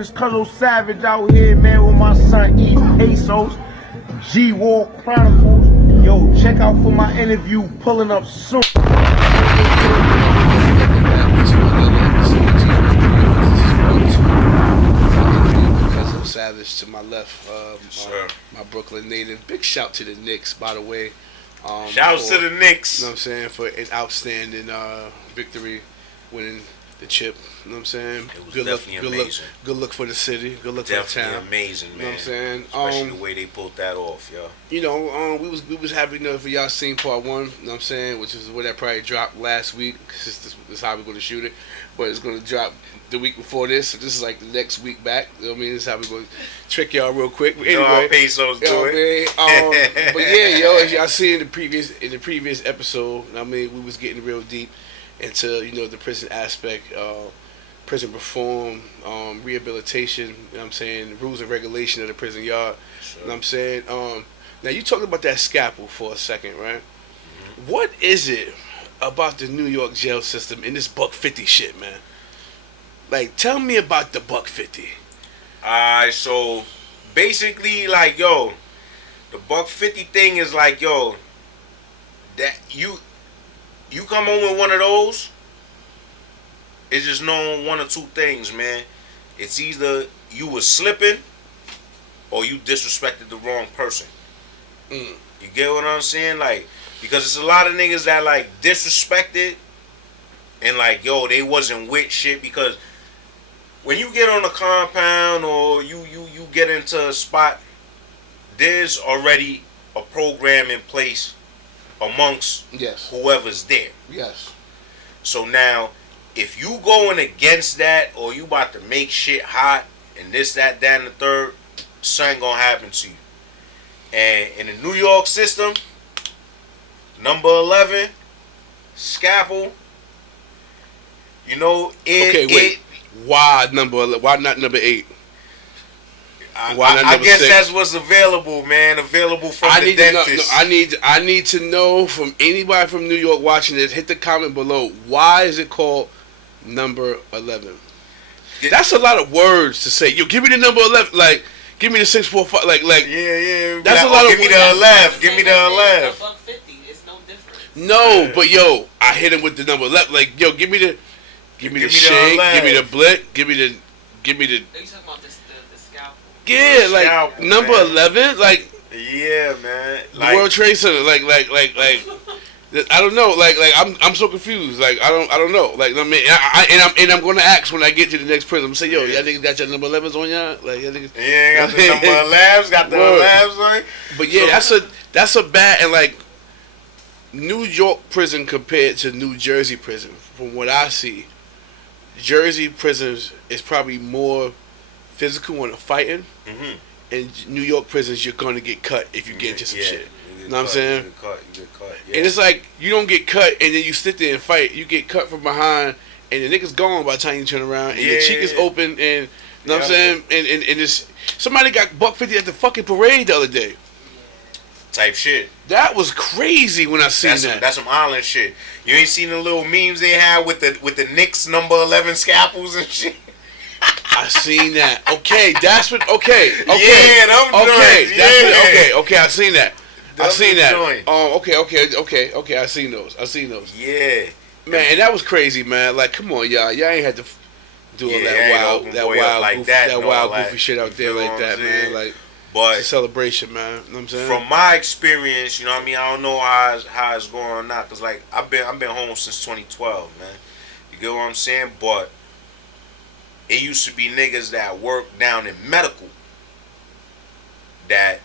It's Cuzzo Savage out here, man, with my son E Pesos, G-Wall Chronicles. Yo, check out for my interview pulling up soon. Cuzzo Savage to my left, my Brooklyn native. Big shout to the Knicks, by the way. Shouts to the Knicks. You know what I'm saying? For an outstanding victory, winning the chip. You know what I'm saying? It was Good definitely look, amazing. Good look for the city. Good look Definitely for the town. amazing, man. You know what I'm saying? Especially the way they pulled that off, yo. You know, we was happy enough for y'all seen part one. You know what I'm saying? Which is what that probably dropped last week. Cause this is how we're gonna shoot it, but it's gonna drop the week before this. So this is like the next week back. You know what I mean? This is how we gonna trick y'all real quick. But anyway, You know how Pesos do it. But yeah, yo, as y'all see in the previous episode, I mean, we was getting real deep into the prison aspect, prison reform, rehabilitation. You know what I'm saying? Rules and regulation of the prison yard. Sure. You know what I'm saying? Now you talking about that scalpel for a second, right? Mm-hmm. What is it about the New York jail system and this $150 shit, man? Like, tell me about the $150. Alright, so basically, like, yo, the $150 thing is like, yo, that you come home with one of those, it's just known one or two things, man. It's either you was slipping or you disrespected the wrong person. You get what I'm saying? Like, because it's a lot of niggas that like disrespected and like, yo, they wasn't with shit. Because when you get on a compound or you get into a spot, there's already a program in place amongst whoever's there. Yes. So now, if you going against that or you about to make shit hot and this, that, and the third, something gonna happen to you. And in the New York system, number 11, scalpel, why number 11? Why not number 8? I guess 6? That's what's available, man. Available from the dentist. I need to know from anybody from New York watching this. Hit the comment below. Why is it called number 11? That's a lot of words to say. Yo, give me the number 11. Like, give me the 645. Like. Yeah. That's a lot of. Give me the 11. Give me the 11. $150. It's no different. No, but yo, I hit him with the number 11. Like, yo, give me the shake. Give me the blick. Give me the. Are you talking about the scalpel? Yeah, The like scalpel, number man. 11. Like. Yeah, man. Like, World Trade Center. Like. I don't know. Like I'm so confused. Like I don't know. Like I mean, I'm gonna ask when I get to the next prison. I'm gonna say, yo, y'all niggas got your number 11s on y'all? Like y'all niggas. Yeah, got the number 11s. Got the 11s on. But yeah, that's a bad, and like New York prison compared to New Jersey prison. From what I see, Jersey prisons is probably more physical when fighting. Mm-hmm. In New York prisons, you're gonna get cut if you get into some shit. You know what I'm saying? You get cut. Yeah. And it's like, you don't get cut and then you sit there and fight. You get cut from behind and the nigga's gone by the time you turn around and your cheek is open and, you know what I'm saying? And it's, somebody got $150 at the fucking parade the other day. Type shit. That was crazy when I seen that. That's some island shit. You ain't seen the little memes they had with the Knicks number 11 scalpels and shit? I seen that. Okay, that's what, okay. Yeah, them joints. Okay, I seen that. I seen that. Joint. Okay. I seen those. Yeah, man, and that was crazy, man. Like, come on, y'all ain't had to do all that wild, goofy shit out there like that, man. Like, but it's a celebration, man. You know what I'm saying? From my experience, you know what I mean. I don't know how it's going on now, cause like I've been home since 2012, man. You get what I'm saying? But it used to be niggas that worked down in medical that.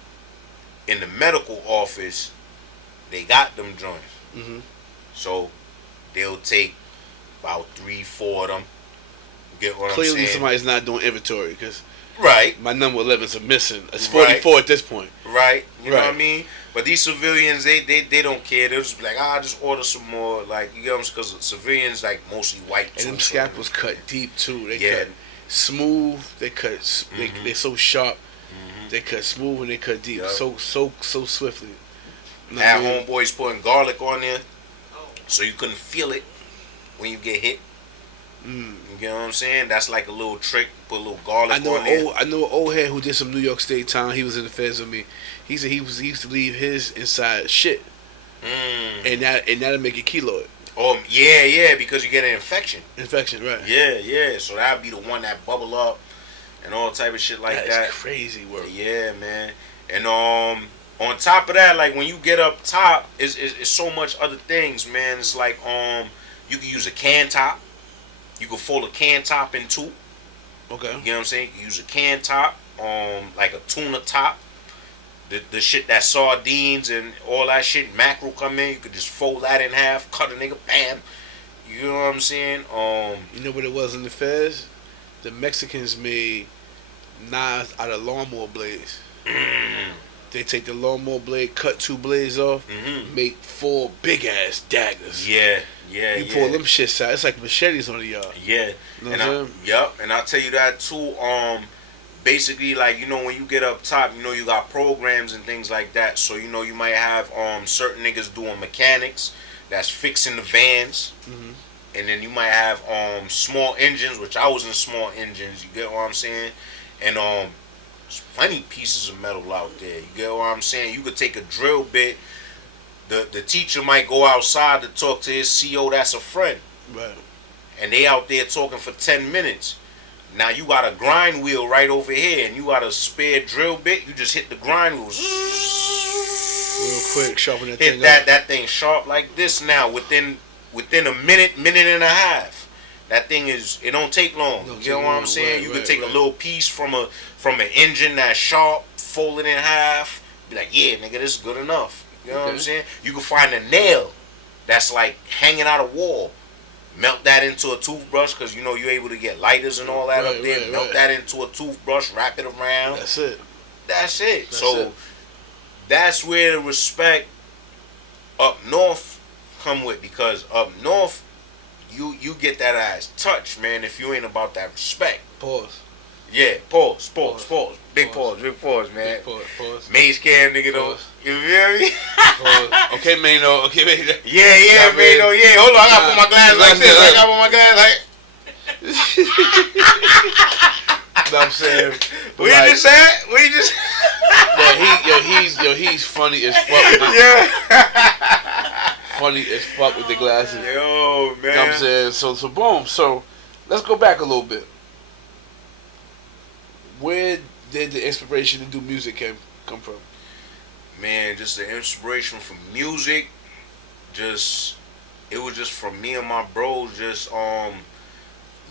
In the medical office, they got them joints. Mm-hmm. So they'll take about 3-4 of them. Get what I'm saying? Clearly, somebody's not doing inventory because my number 11s are missing. It's 44 at this point. Right. You know what I mean? But these civilians, they don't care. They'll just be like, I'll just order some more. Like, you get them? Because civilians, like, mostly white. And them scalpels cut deep, too. They cut smooth. They cut, they're so sharp. They cut smooth and they cut deep, so swiftly. Had homeboys putting garlic on there, so you couldn't feel it when you get hit. Mm. You get what I'm saying? That's like a little trick. Put a little garlic I know on there. I know an old head who did some New York State time. He was in the feds with me. He said he used to leave his inside shit, and that'll make it keloid. Oh yeah, because you get an infection. Infection, right? Yeah. So that'd be the one that bubble up and all type of shit like that. That's crazy work. Yeah, man. And on top of that, like when you get up top, it's so much other things, man. It's like you can use a can top. You can fold a can top in two. Okay. You know what I'm saying? You can use a can top, like a tuna top. The shit that sardines and all that shit, mackerel come in, you could just fold that in half, cut a nigga, bam. You know what I'm saying? You know what it was in the feds? The Mexicans made knives out of lawnmower blades. They take the lawnmower blade, cut 2 blades off, make 4 big ass daggers. Yeah. You pull them shits out. It's like machetes on the yard. Yeah. You know And I'll tell you that too. Basically, like, you know, when you get up top, you know, you got programs and things like that. So, you know, you might have certain niggas doing mechanics that's fixing the vans. And then you might have small engines, which I was in small engines. You get what I'm saying? And there's plenty pieces of metal out there. You get what I'm saying? You could take a drill bit. The teacher might go outside to talk to his CO that's a friend. Right. And they out there talking for 10 minutes. Now you got a grind wheel right over here, and you got a spare drill bit. You just hit the grind wheel. Real quick, sharpen that hit thing that up. that thing sharp like this now. Within a minute and a half. That thing it don't take long. You know what I'm saying? You could take a little piece from an engine that's sharp, fold it in half, be like, yeah, nigga, this is good enough. You know what I'm saying? You can find a nail that's like hanging out a wall. Melt that into a toothbrush, because you know you're able to get lighters and all that up there. Melt that into a toothbrush, wrap it around. That's it. That's where the respect up north come with, because up north you get that ass touch, man, if you ain't about that respect. Pause. Yeah, pause. Big pause, man. Big pause. Maze cam, nigga, though. You feel me? Pause. Okay, Mano. Yeah, Mano. Yeah, hold on. I gotta put my glass like this. I gotta put my glass like. You know what I'm saying? What you just said? What you just? He's funny as fuck. Funny as fuck with the glasses. Yo, man. You know what I'm saying? So boom. So let's go back a little bit. Where did the inspiration to do music come from? Man, just the inspiration from music. It was just from me and my bros, just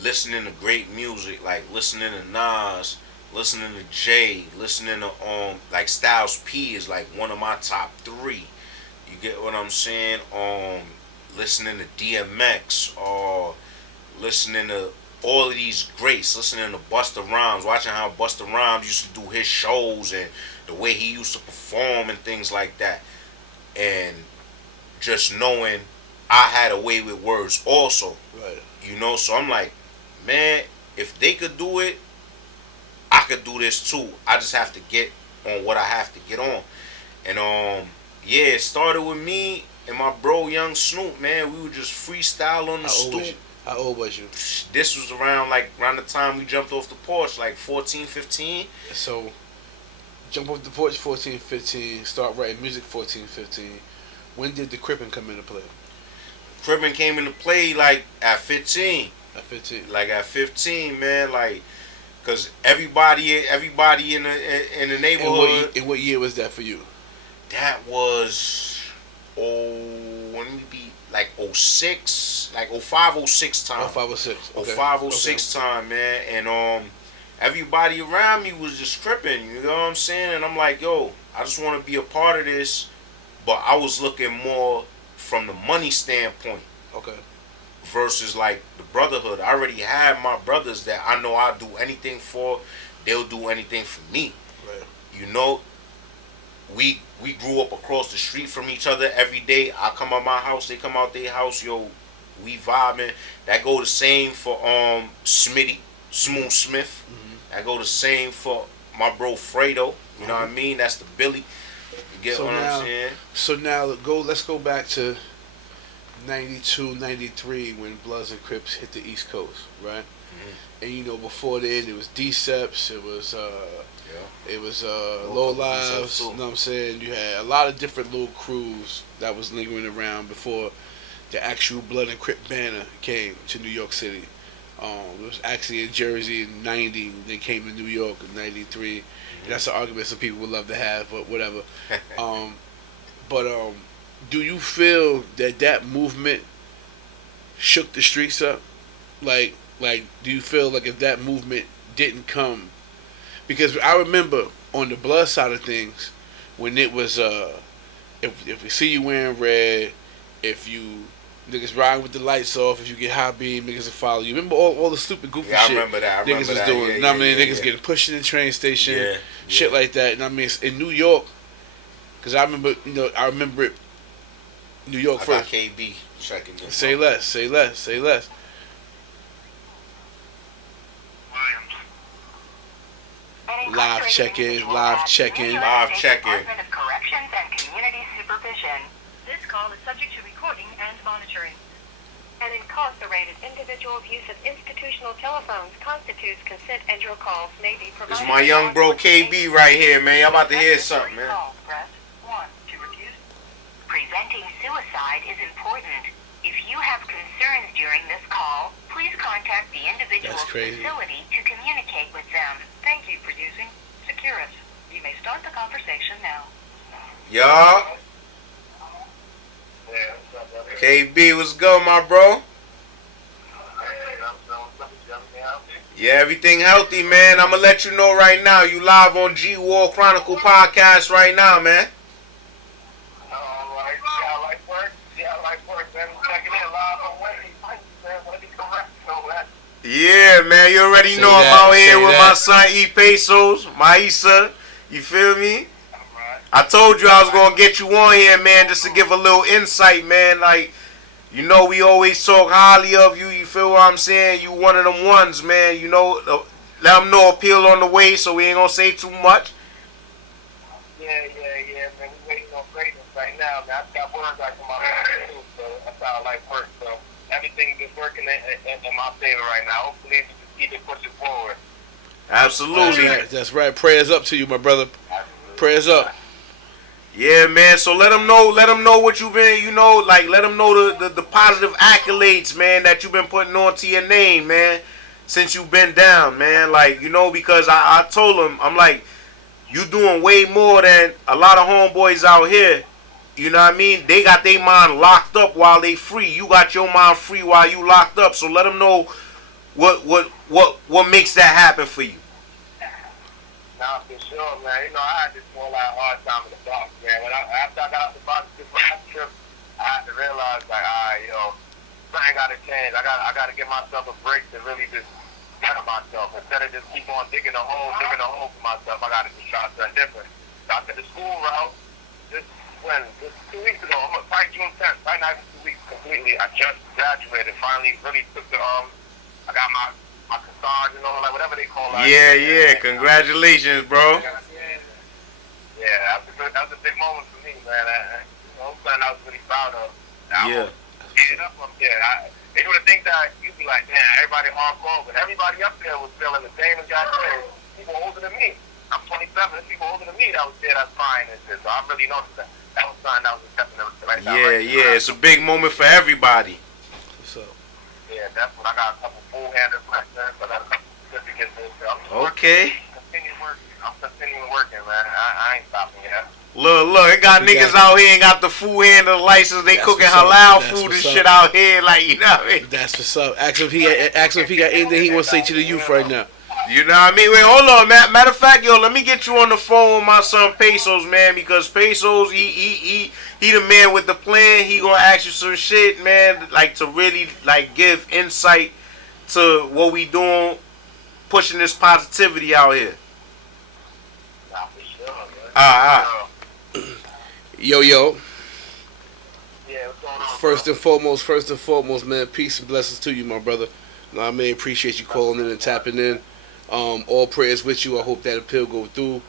listening to great music, like listening to Nas, listening to Jay, listening to like Styles P is like one of my top 3. You get what I'm saying? Listening to DMX, or listening to all of these greats, listening to Busta Rhymes, watching how Busta Rhymes used to do his shows and the way he used to perform and things like that. And just knowing I had a way with words also. Right. You know, so I'm like, man, if they could do it, I could do this too. I just have to get on what I have to get on. And yeah, it started with me and my bro Young Snoop, man. We would just freestyle on the stoop. How old was you? This was around the time we jumped off the porch, like 14, 15. So, jump off the porch 14, 15, start writing music 14, 15. When did the Crippin' come into play? Crippin' came into play like at 15. At 15. Like at 15, man, like, cause everybody in the neighborhood. And what year was that for you? That was let me be like 06, like 05, 06 time. 05, 06. Okay. 05, 06 time, man. And everybody around me was just tripping, you know what I'm saying? And I'm like, yo, I just want to be a part of this, but I was looking more from the money standpoint. Okay. Versus like the brotherhood. I already have my brothers that I know I'll do anything for. They'll do anything for me. Right. You know, we grew up across the street from each other every day. I come out my house, they come out their house. Yo, we vibing. That go the same for Smitty, Smooth Smith. Mm-hmm. That go the same for my bro Fredo. You know what I mean? That's the Billy. You get what I'm saying? So now let's go back to 92, 93 when Bloods and Crips hit the East Coast, right? Mm-hmm. And you know, before then it was Deceps, it was Low Lives, you know what I'm saying? You had a lot of different little crews that was lingering around before the actual Blood and Crip banner came to New York City. It was actually in Jersey in 90, then came to New York in 93. And that's an argument some people would love to have, but whatever. But do you feel that movement shook the streets up? Like, do you feel like if that movement didn't come? Because I remember on the Blood side of things, when it was, if we see you wearing red, if you niggas riding with the lights off, if you get high beam, niggas will follow you. Remember all the stupid goofy shit I remember that. niggas was doing. Yeah, you know what I mean? Niggas getting pushed in the train station, shit like that. And I mean, in New York, because I remember it. New York I first. got KB second. Say less. Live check-in. Department of Corrections and Community Supervision. This call is subject to recording and monitoring. An incarcerated individual's use of institutional telephones constitutes consent, and your calls may be provided. This is my young bro KB right here, man. Y'all about to hear something, man. Press 1 to refuse. Preventing suicide is important. If you have concerns during this call, please contact the individual's facility to communicate with them. Thank you for using Securus. You may start the conversation now. Y'all. KB, what's good, my bro? Yeah, everything healthy, man. I'm gonna let you know right now. You live on G-Wall Chronicles podcast right now, man. Yeah, man, you already know I'm out here with my son E Pesos, Maisa. You feel me? I told you I was gonna get you on here, man, just to give a little insight, man. Like, you know, we always talk highly of you. You feel what I'm saying? You one of them ones, man. You know, let them know appeal on the way, so we ain't gonna say too much. Yeah, man. We waiting on greatness right now, man. I got words out from my man too, so that's how life works. So everything is working in my favor right now. Hopefully, we can keep it pushing forward. Absolutely. That's right. Prayers up to you, my brother. Prayers up. Yeah, man. So let them know what you've been, you know, like let them know the positive accolades, man, that you've been putting onto your name, man, since you've been down, man. Like, you know, because I told them, I'm like, you doing way more than a lot of homeboys out here. You know what I mean? They got their mind locked up while they free. You got your mind free while you locked up. So let them know what makes that happen for you. Nah, for sure, man. You know, I had this whole hard time in the box, man. After I got out the box this last trip, I had to realize, like, something got to change. I got to give myself a break to really just better myself. Instead of just keep on digging a hole for myself, I got to just try something different. So I took the school route. Just 2 weeks ago, probably June 10th, right now, 2 weeks completely. I just graduated. Finally, really took the, I got my cassage, you know, like whatever they call it. Yeah. Congratulations, bro. Yeah, that was a big moment for me, man. Something I was really proud of. Yeah. Get up there. They would think that you'd be like, man, everybody hardcore, but everybody up there was feeling the same as God said. People older than me. I'm 27. There's people older than me that was there that's fine and shit. So I really noticed that. That was something that was accepting right now. Yeah. It's a big moment for everybody. So. Yeah, that's when I got a couple full-handed lessons. I got a couple certificates. Okay. I'm continuing working, man. I ain't stopping yet. Look, it got niggas out here ain't got the food handler license. They cooking halal food and shit out here, like, you know what I mean? That's what's up. Ask him if he got anything he want to say to the youth right now. You know what I mean? Wait, hold on, man. Matter of fact, yo, let me get you on the phone with my son Pesos, man, because Pesos, he the man with the plan. He gonna ask you some shit, man, like to really like give insight to what we doing, pushing this positivity out here. Nah, for sure, man. Alright. Yo. Yeah, what's going on? First and foremost, man, peace and blessings to you, my brother. I may appreciate you calling in and tapping in. All prayers with you. I hope that appeal go through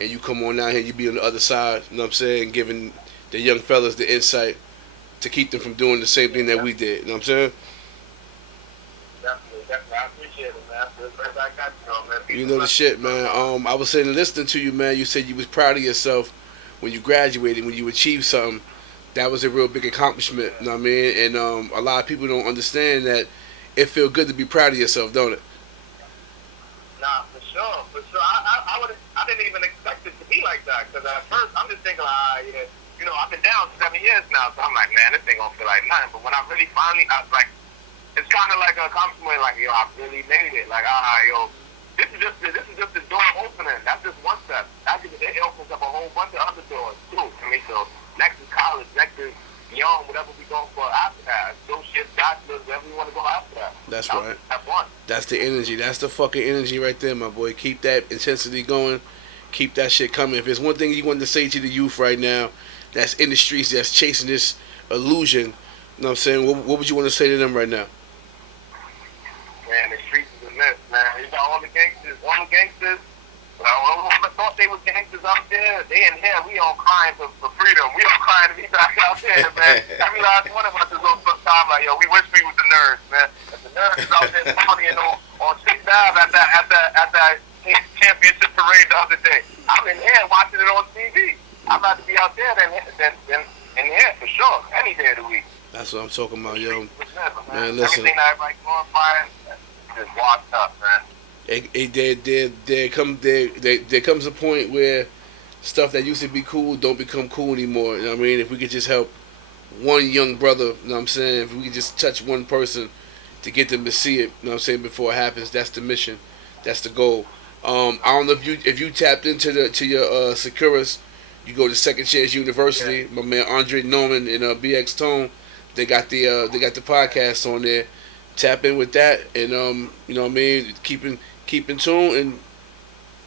and you come on down here, you be on the other side, you know what I'm saying, giving the young fellas the insight to keep them from doing the same thing that we did. You know what I'm saying? Definitely. I appreciate it, man. I got you, man. You know the shit, man. I was saying, listening to you, man. You said you was proud of yourself when you graduated, when you achieved something. That was a real big accomplishment. You know what I mean? And a lot of people don't understand that it feels good to be proud of yourself, don't it? Nah, for sure. I didn't even expect it to be like that, because at first I'm just thinking, yeah, you know, I've been down 7 years now, so I'm like, man, this ain't gonna feel like nothing. But when I really finally, I was like, it's kind of like a compliment, like, yo, I really made it. Like, yo, this is just the door opening. That's just one step. It opens up a whole bunch of other doors too. I mean, so next is college, next is young, whatever we go for after that. Associate, bachelor's, whatever we want to go after that. That's right. Step one. That's the energy. That's the fucking energy right there, my boy. Keep that intensity going. Keep that shit coming. If there's one thing you want to say to the youth right now that's in the streets, that's chasing this illusion, you know what I'm saying? What would you want to say to them right now? Man, the streets is a mess, man. You got all the gangsters. I thought they was gangsters out there. They in here. We all crying for freedom. We all crying to be back out there, man. Every last one of us is on some time like, yo, we wish we was the nerds, man. If the nerds is out there partying on 6th Ave at that championship parade the other day. I'm in here watching it on TV. I'd rather be out there than in here for sure. Any day of the week. That's what I'm talking about, yo. Man, listen. Everything that everybody's glorifying is washed up, man. There comes a point where stuff that used to be cool don't become cool anymore. You know what I mean? If we could just help one young brother, you know what I'm saying? If we could just touch one person to get them to see it, you know what I'm saying, before it happens, that's the mission. That's the goal. I don't know if you tapped into your Securus, you go to Second Chance University. Yeah. My man Andre Norman and BX Tone, they got the podcast on there. Tap in with that, and you know what I mean. Keep in tune, and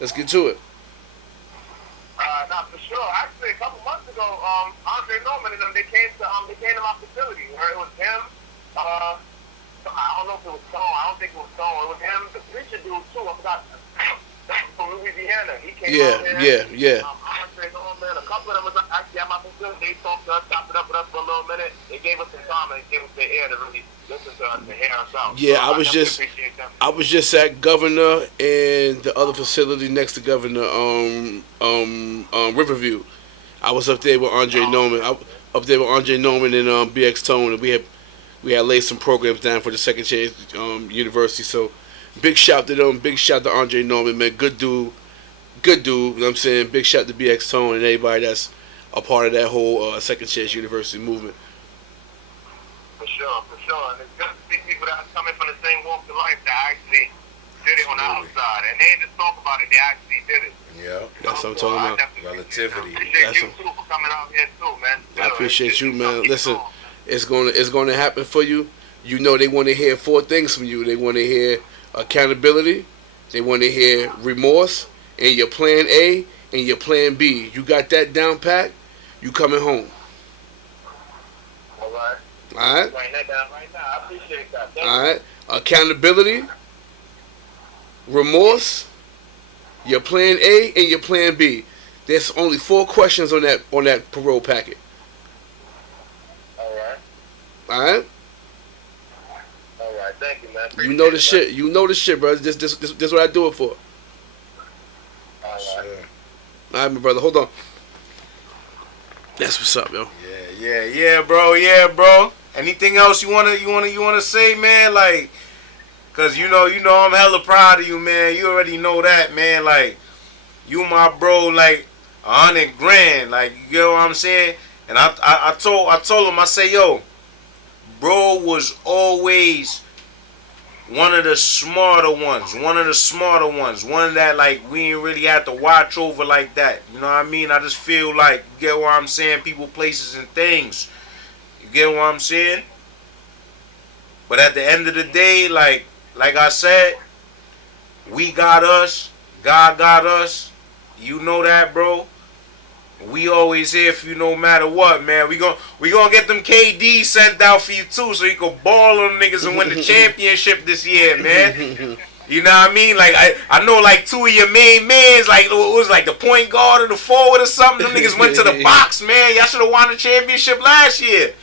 let's get to it. Not for sure. Actually, a couple months ago, Andre Norman and them they came to my facility. Where it was him. I don't know if it was Stone. I don't think it was Stone. It was him, the preacher dude too. I forgot. From Louisiana. He came out there. Yeah. Andre Norman, a couple of them was actually at my facility. They talked to us, chopped it up with us for a little minute. They gave us some time and gave us the air to really listen to us and hear us out. Yeah, so I was just at Governor and the other facility next to Governor, Riverview. I was up there with Andre Norman. Up there with Andre Norman and BX Tone, and we had laid some programs down for the Second Chance University. So big shout to them. Big shout to Andre Norman, man. Good dude. You know what I'm saying? Big shout to BX Tone and everybody that's a part of that whole Second Chance University movement. For sure. And it's good to see people that are coming from the same walk of life that actually did it on the outside. And they didn't just talk about it, they actually did it. Yeah. That's what I'm talking about. Relativity. I appreciate you too for coming out here too, man. I appreciate you, man. Listen, it's gonna happen for you. You know they want to hear 4 things from you. They want to hear accountability, they want to hear remorse, and your plan A and your plan B. You got that down pat, you coming home. All right. Alright? Writing that down right now. I appreciate that. Alright. Accountability, remorse, your plan A and your plan B. There's only 4 questions on that parole packet. Alright. Alright? Alright, thank you, man. You know the shit. You know the shit, bro. This what I do it for. Alright. Alright, my brother. Hold on. That's what's up, yo. Yeah, bro. Anything else you wanna say, man? Like, cause you know I'm hella proud of you, man. You already know that, man. Like, you my bro, like $100,000. Like, you know what I'm saying? And I told him, I say, yo, bro was always one of the smarter ones. One that, like, we ain't really have to watch over like that. You know what I mean? I just feel like, you get what I'm saying? People, places, and things. You get what I'm saying? But at the end of the day, like I said, we got us. God got us. You know that, bro. We always here for you no matter what, man. We gonna get them KD sent out for you too, so you can ball on niggas and win the championship this year, man. You know what I mean? Like I know like 2 of your main mans, like it was like the point guard or the forward or something. Them niggas went to the box, man. Y'all should have won the championship last year.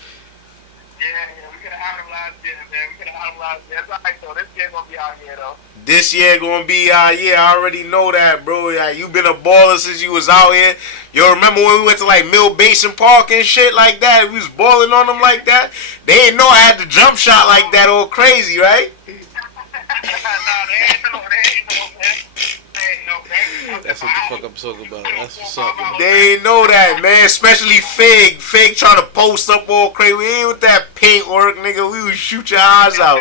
we could have had him last year, man. We could have had him last year. It's alright, though. This year gonna be out here, though. This year gonna be yeah, I already know that, bro. Yeah, you been a baller since you was out here. Yo, remember when we went to like Mill Basin Park and shit like that? We was balling on them like that. They didn't know I had the jump shot like that, all crazy, right? That's what the fuck I'm talking about. That's what's up, man. They ain't know that, man. Especially Fig. Fig trying to post up all crazy. We ain't with that paint work, nigga. We would shoot your eyes out.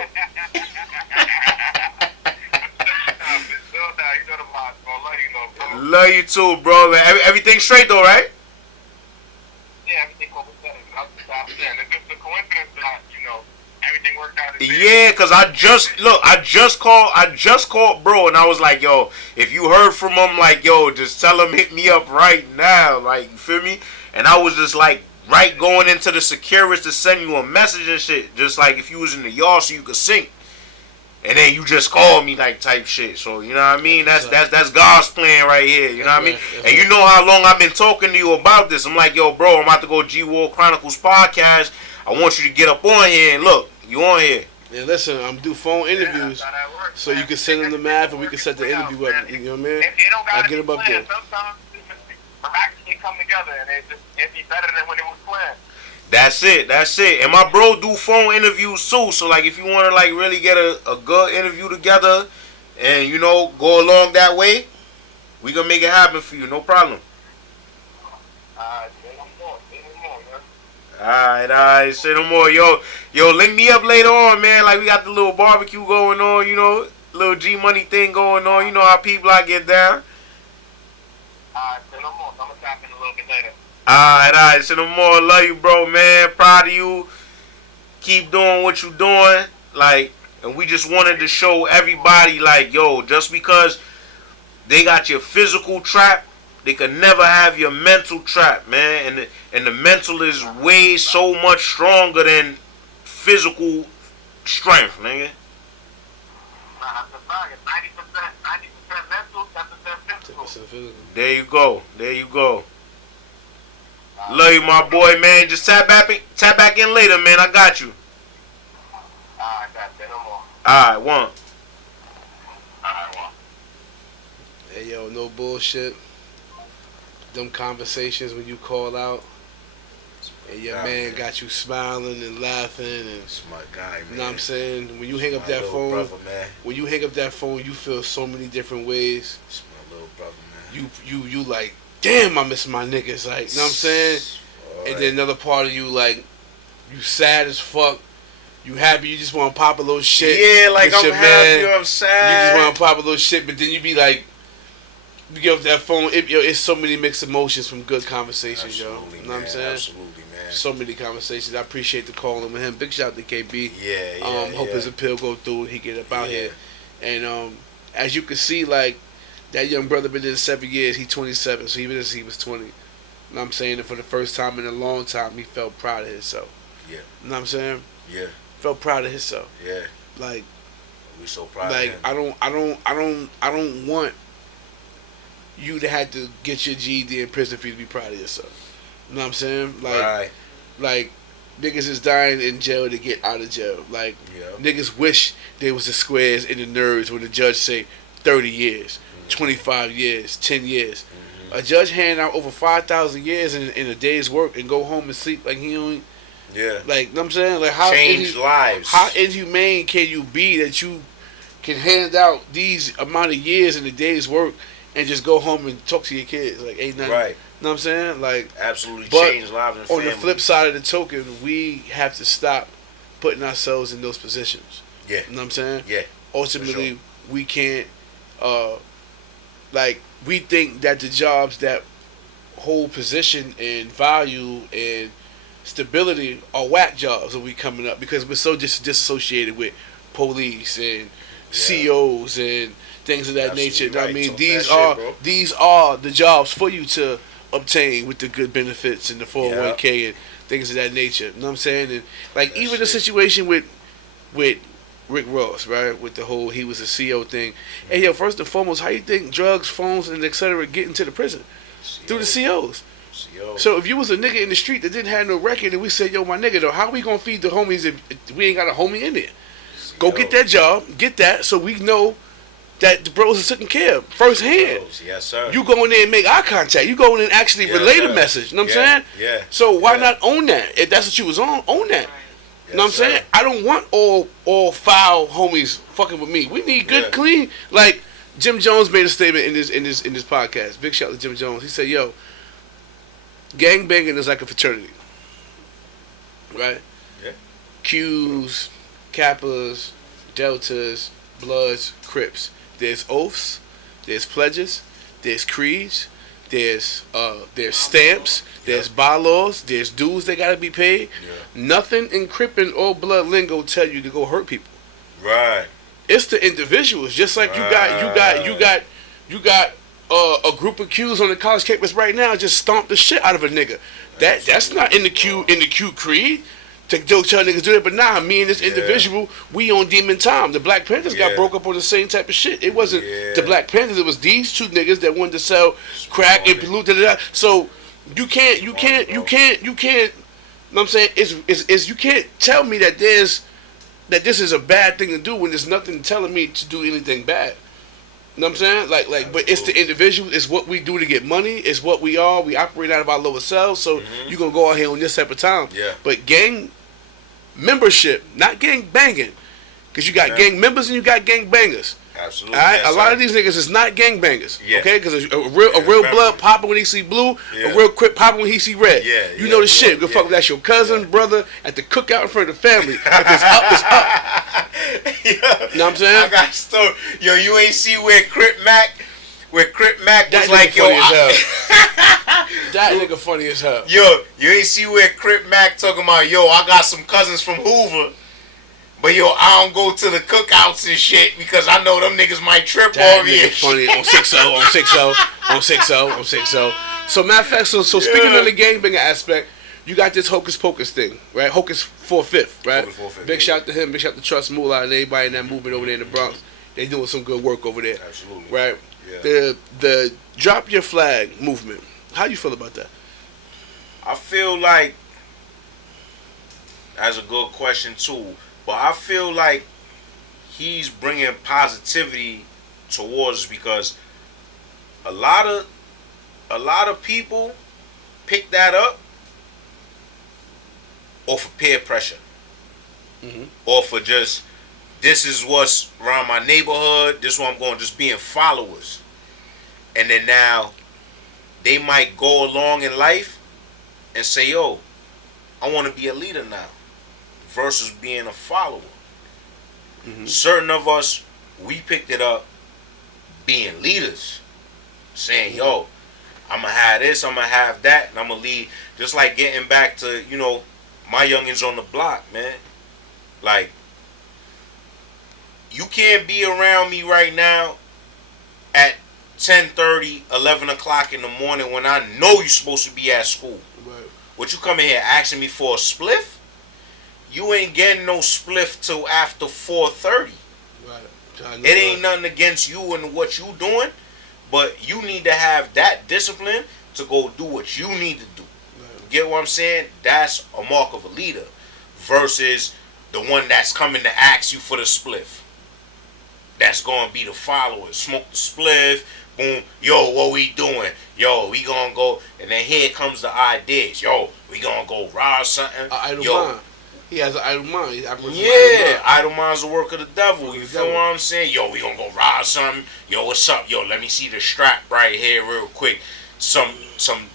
Love you too, bro. Man. Everything straight though, right? Yeah, everything over there. It's just a coincidence that, everything worked out. Yeah, cause I just called bro, and I was like, yo, if you heard from him, like, yo, just tell him hit me up right now, like, you feel me? And I was just like, right going into the securist to send you a message and shit, just like if you was in the yard so you could sync. And then you just call me like type shit. So you know what I mean? That's God's plan right here. You know what I mean? And you know how long I've been talking to you about this. I'm like, yo, bro, I'm about to go G-Wall Chronicles podcast. I want you to get up on here and look, you on here. Yeah, listen, I'm do phone interviews, so you can send them the math and we can set the interview up. You know what I mean? I get them up there. Sometimes miraculously come together and it'd be better than when it was planned. That's it. And my bro do phone interviews too. So like if you want to like really get a good interview together and go along that way, we gonna make it happen for you. No problem. Alright, say no more. Yo, link me up later on, man. Like we got the little barbecue going on, little G Money thing going on. You know how people I get down. Say no more. I'm gonna tap in a little bit later. Alright, say no more. Love you, bro, man. Proud of you. Keep doing what you doing. Like, and we just wanted to show everybody, like, yo, just because they got your physical trap, they could never have your mental trap, man. And the mental is way so much stronger than physical strength, nigga. That's a fact. It's 90% mental, 10% physical. There you go. Love you, my boy, man. Just tap back in later, man. I got you. I got that no more. Alright, one. Hey, yo, no bullshit. Them conversations when you call out and your man got you smiling and laughing and It's my guy, man. you know what I'm saying? When you hang up that phone, brother, man. when you hang up that phone, you feel so many different ways. It's my little brother, man. You like, damn, I miss my niggas, like, you know what I'm saying? And then another part of you, like, you sad as fuck. You happy, you just want to pop a little shit. Yeah, like I'm your happy, man. I'm sad. You just want to pop a little shit, but then you be like, you get off that phone, it's so many mixed emotions from good conversations, Absolutely, yo. You know what I'm saying? Absolutely, man. So many conversations. I appreciate the calling with him. Big shout out to KB. Yeah. Hope his appeal go through and he get up out here. And as you can see, like, that young brother been in 7 years. He 27, so even as he was 20. You know what I'm saying? And for the first time in a long time, he felt proud of himself. Yeah. You know what I'm saying? Yeah. Felt proud of himself. Yeah. Like, we so proud like of him. I don't want you to have to get your GED in prison for you to be proud of yourself. You know what I'm saying? Like, like niggas is dying in jail to get out of jail. Like, niggas wish there was the squares and the nerds when the judge say 30 years, 25 years, 10 years. A judge hand out over 5,000 years in a day's work and go home and sleep like he only. Yeah. Like, you know what I'm saying? Like, how change lives. How inhumane can you be that you can hand out these amount of years in a day's work and just go home and talk to your kids? Like, ain't nothing. Right. You know what I'm saying? Like, absolutely but change lives and on family. the flip side of the token, we have to stop putting ourselves in those positions. Yeah. You know what I'm saying? Yeah. Ultimately, sure. we can't, like, we think that the jobs that hold position and value and stability are whack jobs when we coming up because we're so disassociated with police and COs and things of that Absolutely nature. right. I mean, Talk these are the jobs for you to obtain with the good benefits and the 401k and things of that nature. You know what I'm saying? And like even the situation with Rick Ross, right? With the whole he was a CO thing. Hey, yo, first and foremost, how you think drugs, phones, and etc. get into the prison? Through the COs. Yo. So if you was a nigga in the street that didn't have no record and we said, yo, my nigga, though, how we gonna feed the homies if we ain't got a homie in there? Go get that job, get that, so we know that the bros are taken care of firsthand. Yes, sir. You go in there and make eye contact. You go in and actually relay the message. You know what I'm saying? Yeah. So why not own that? If that's what you was on, own that. You know what I'm saying? I don't want all foul homies fucking with me. We need good, clean. Like Jim Jones made a statement in this podcast. Big shout out to Jim Jones. He said, "Yo, gang banging is like a fraternity, right? Yeah. Qs, Kappas, Deltas, Bloods, Crips. There's oaths, there's pledges, there's creeds, there's stamps, there's bylaws, there's dues that gotta be paid. Yeah. Nothing in Crippin' or Blood lingo tell you to go hurt people. Right. It's the individuals. Just like you got a group of Qs on the college campus right now just stomp the shit out of a nigga. That's not in the Q creed. To tell niggas do it, but nah, me and this individual, we on demon time. The Black Panthers got broke up on the same type of shit. It wasn't the Black Panthers, it was these two niggas that wanted to sell crack and pollute. So you can't, you know what I'm saying? It's you can't tell me that this is a bad thing to do when there's nothing telling me to do anything bad. You know what I'm saying? Like, but it's the individual. It's what we do to get money. It's what we are. We operate out of our lower selves. So you gonna go out here on this type of time. Yeah. But gang membership, not gang banging, because you got gang members and you got gang bangers. Absolutely. All right. A lot of these niggas is not gang bangers. Yeah. Okay. Because a real blood popping when he see blue. Yeah. A real Crip popping when he see red. Yeah. You know the shit. Go fuck with that's your cousin, brother at the cookout in front of the family. If it's up, it's up. You know what I'm saying? I got a story. Yo, you ain't see where Crip Mac was that like, yo, that nigga funny as hell. Yo, you ain't see where Crip Mac talking about, yo, I got some cousins from Hoover, but yo, I don't go to the cookouts and shit because I know them niggas might trip That over nigga you. funny on 6-0. So matter of fact, so speaking of the gangbanger aspect, you got this Hocus Pocus thing, right? Hocus 4/5, right? Hocus 4/5, Big shout to him, big shout to Trust Moolah and everybody in that movement over there in the Bronx. They doing some good work over there. Absolutely. Right? Yeah. The Drop Your Flag movement. How you feel about that? I feel like that's a good question too, but I feel like he's bringing positivity towards us because a lot of people pick that up off of peer pressure, or for just this is what's around my neighborhood. This is what I'm going, just being followers, and then now they might go along in life and say, yo, I want to be a leader now versus being a follower. Certain of us, we picked it up being leaders, saying, yo, I'm going to have this, I'm going to have that, and I'm going to lead. Just like getting back to, you know, my youngins on the block, man. Like, you can't be around me right now at 10:30, 11 o'clock in the morning when I know you're supposed to be at school. Right. What you coming here asking me for a spliff? You ain't getting no spliff till after 4:30. Right. It ain't nothing against you and what you doing, but you need to have that discipline to go do what you need to do. Right. Get what I'm saying? That's a mark of a leader versus the one that's coming to ask you for the spliff. That's going to be the followers. Smoke the spliff. Boom. Yo, what we doing? Yo, we going to go. And then here comes the ideas. Yo, we going to go rob something. Idle Yo. mind. He has an idle mind. Yeah, idle mind's the work of the devil. You feel what I'm saying? Yo, we going to go rob something. Yo, what's up? Yo, let me see the strap right here real quick. Some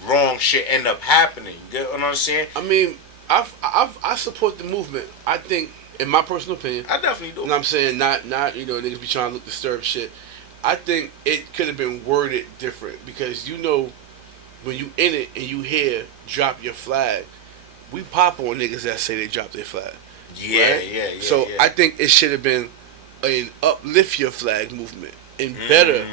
wrong shit end up happening. You get what I'm saying? I mean, I support the movement. I think, in my personal opinion, I definitely do. you know what I'm saying? Not you know, niggas be trying to look disturbed shit. I think it could have been worded different because, you know, when you in it and you hear drop your flag, we pop on niggas that say they drop their flag. Yeah, right? yeah. So I think it should have been an uplift your flag movement and better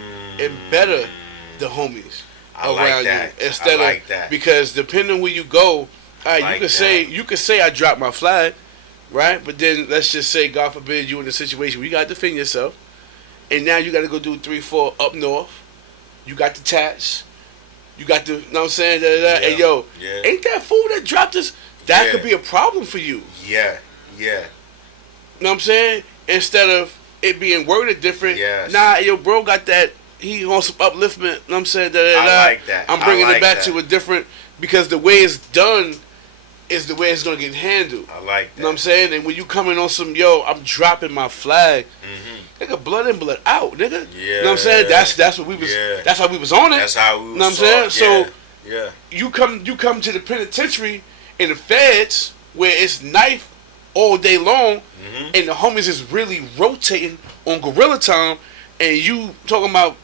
the homies around you instead of that. Because depending on where you go, all right, you could say I dropped my flag, right? But then let's just say, God forbid, you in a situation where you gotta defend yourself, and now you gotta go do 3-4 up north. You got the tats. You got the, you know what I'm saying? And yo, ain't that fool that dropped this? That could be a problem for you. Yeah. You know what I'm saying? Instead of it being worded different. Yes. Nah, yo, bro got that. He wants some upliftment. You know what I'm saying? I like that. I'm bringing it back to a different, because the way it's done is the way it's going to get handled. I like that. You know what I'm saying? And when you coming on some, yo, I'm dropping my flag. Nigga, blood in, blood out, nigga. Yeah. You know what I'm saying? That's what we was. That's how we was on it. That's how we was. You know what I'm saying? Yeah. So you come to the penitentiary in the feds where it's knife all day long, and the homies is really rotating on gorilla time, and you talking about.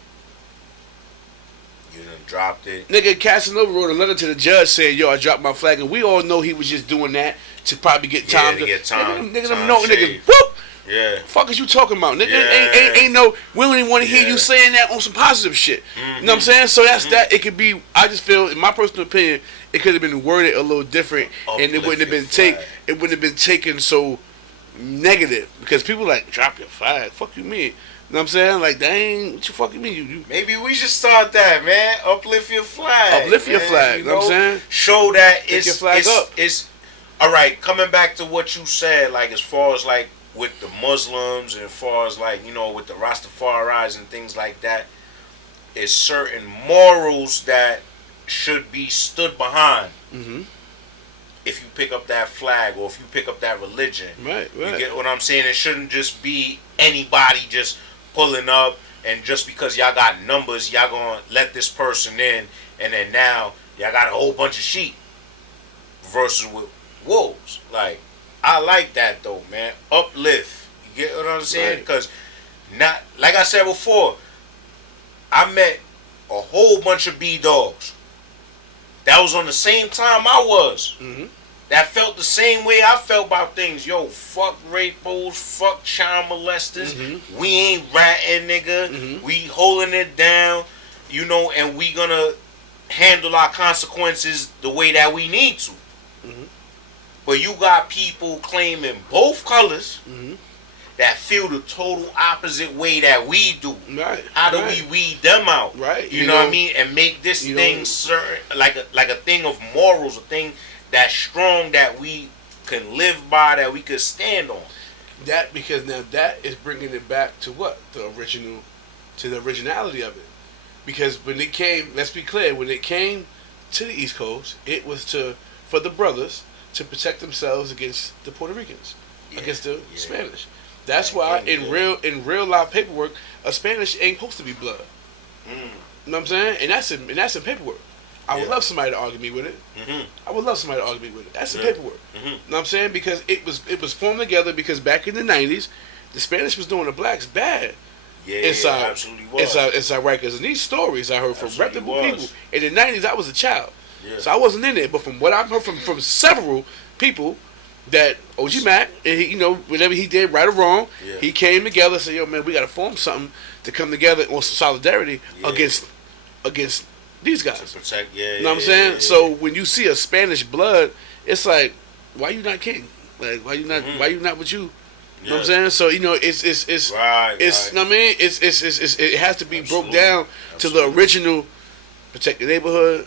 You done dropped it. Nigga, Casanova wrote a letter to the judge saying, yo, I dropped my flag, and we all know he was just doing that to probably get time. To get time. Nigga, them know, nigga, whoop! Yeah. Fuck is you talking about, nigga? Ain't no. We don't even want to hear you saying that on some positive shit. You know what I'm saying? So that's that. It could be. I just feel, in my personal opinion, it could have been worded a little different, and it wouldn't have been It wouldn't have been taken so negative, because people like, drop your flag. Fuck you mean? You know what I'm saying? Like, dang, what you fucking mean? You Maybe we should start that, man. Uplift your flag. Uplift your flag. You know what I'm saying? Show that Pick your flag up. It's all right. Coming back to what you said, like as far as like with the Muslims and as far as like, you know, with the Rastafaris and things like that, is certain morals that should be stood behind. If you pick up that flag or if you pick up that religion. Right. You get what I'm saying? It shouldn't just be anybody just pulling up, and just because y'all got numbers, y'all gonna let this person in, and then now y'all got a whole bunch of sheep versus with wolves. Like, I like that though, man. Uplift. You get what I'm saying? Because not, like I said before, I met a whole bunch of B-dogs that was on the same time I was. That felt the same way I felt about things. Yo, fuck rapos, fuck child molesters. We ain't ratting, nigga. We holding it down, you know, and we gonna handle our consequences the way that we need to. But you got people claiming both colors that feel the total opposite way that we do. How do we weed them out? You know what I mean? And make this thing certain, like a thing of morals, a thing that's strong, that we can live by, that we could stand on. That, because now that is bringing it back to what? The originality of it. Because when it came, let's be clear, when it came to the East Coast, it was for the brothers to protect themselves against the Puerto Ricans, against the Spanish. That's why in real life paperwork, a Spanish ain't supposed to be blood. You know what I'm saying? And that's in paperwork. I would love somebody to argue me with it. I would love somebody to argue me with it. That's the paperwork. You know what I'm saying? Because it was formed together, because back in the 90s, the Spanish was doing the blacks bad. Absolutely was. Inside Rikers. And these stories I heard from reputable people. In the 90s, I was a child. So I wasn't in it. But from what I've heard from several people, that OG Mac, and he, you know, whatever he did, right or wrong, he came together and said, yo, man, we got to form something to come together on some solidarity against these guys. To protect, you know what I'm saying? So when you see a Spanish blood, it's like, why you not king? Like, why you not with you? You know what I'm saying? So, you know, it's you know what I mean? It has to be broke down to the original. Protect the neighborhood,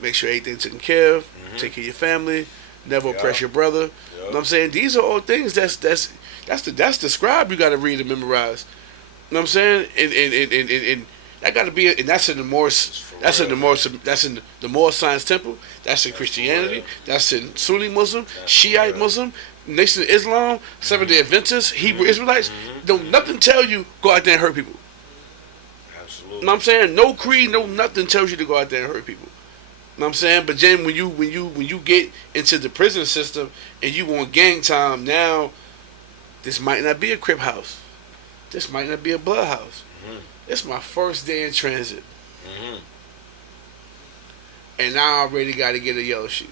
make sure everything's taken care of, take care of your family, never oppress your brother. You know what I'm saying? These are all things that's the scribe you got to read and memorize. You know what I'm saying? And that got to be, and that's in the Moorish, that's in the Moorish Science Temple. That's in Christianity. That's in Sunni Muslim, Shiite Muslim, Nation of Islam, Seventh-day Adventists, Hebrew Israelites. Don't nothing tell you go out there and hurt people. Absolutely. You know what I'm saying? No creed, no nothing tells you to go out there and hurt people. You know what I'm saying? But then when you get into the prison system and you want gang time, now this might not be a Crip house. This might not be a Blood house. It's my first day in transit. And I already got to get a yellow sheet.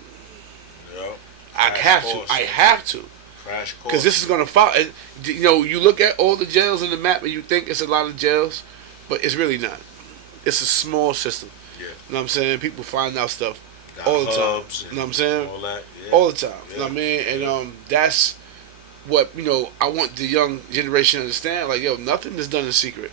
I have to. Crash course. Because this is going to follow. You know, you look at all the jails in the map and you think it's a lot of jails, but it's really not. It's a small system. You know what I'm saying? People find out stuff all the time. You know what I'm saying? All that, all the time. You know what I mean? And that's what, you know, I want the young generation to understand. Like, yo, nothing is done in secret.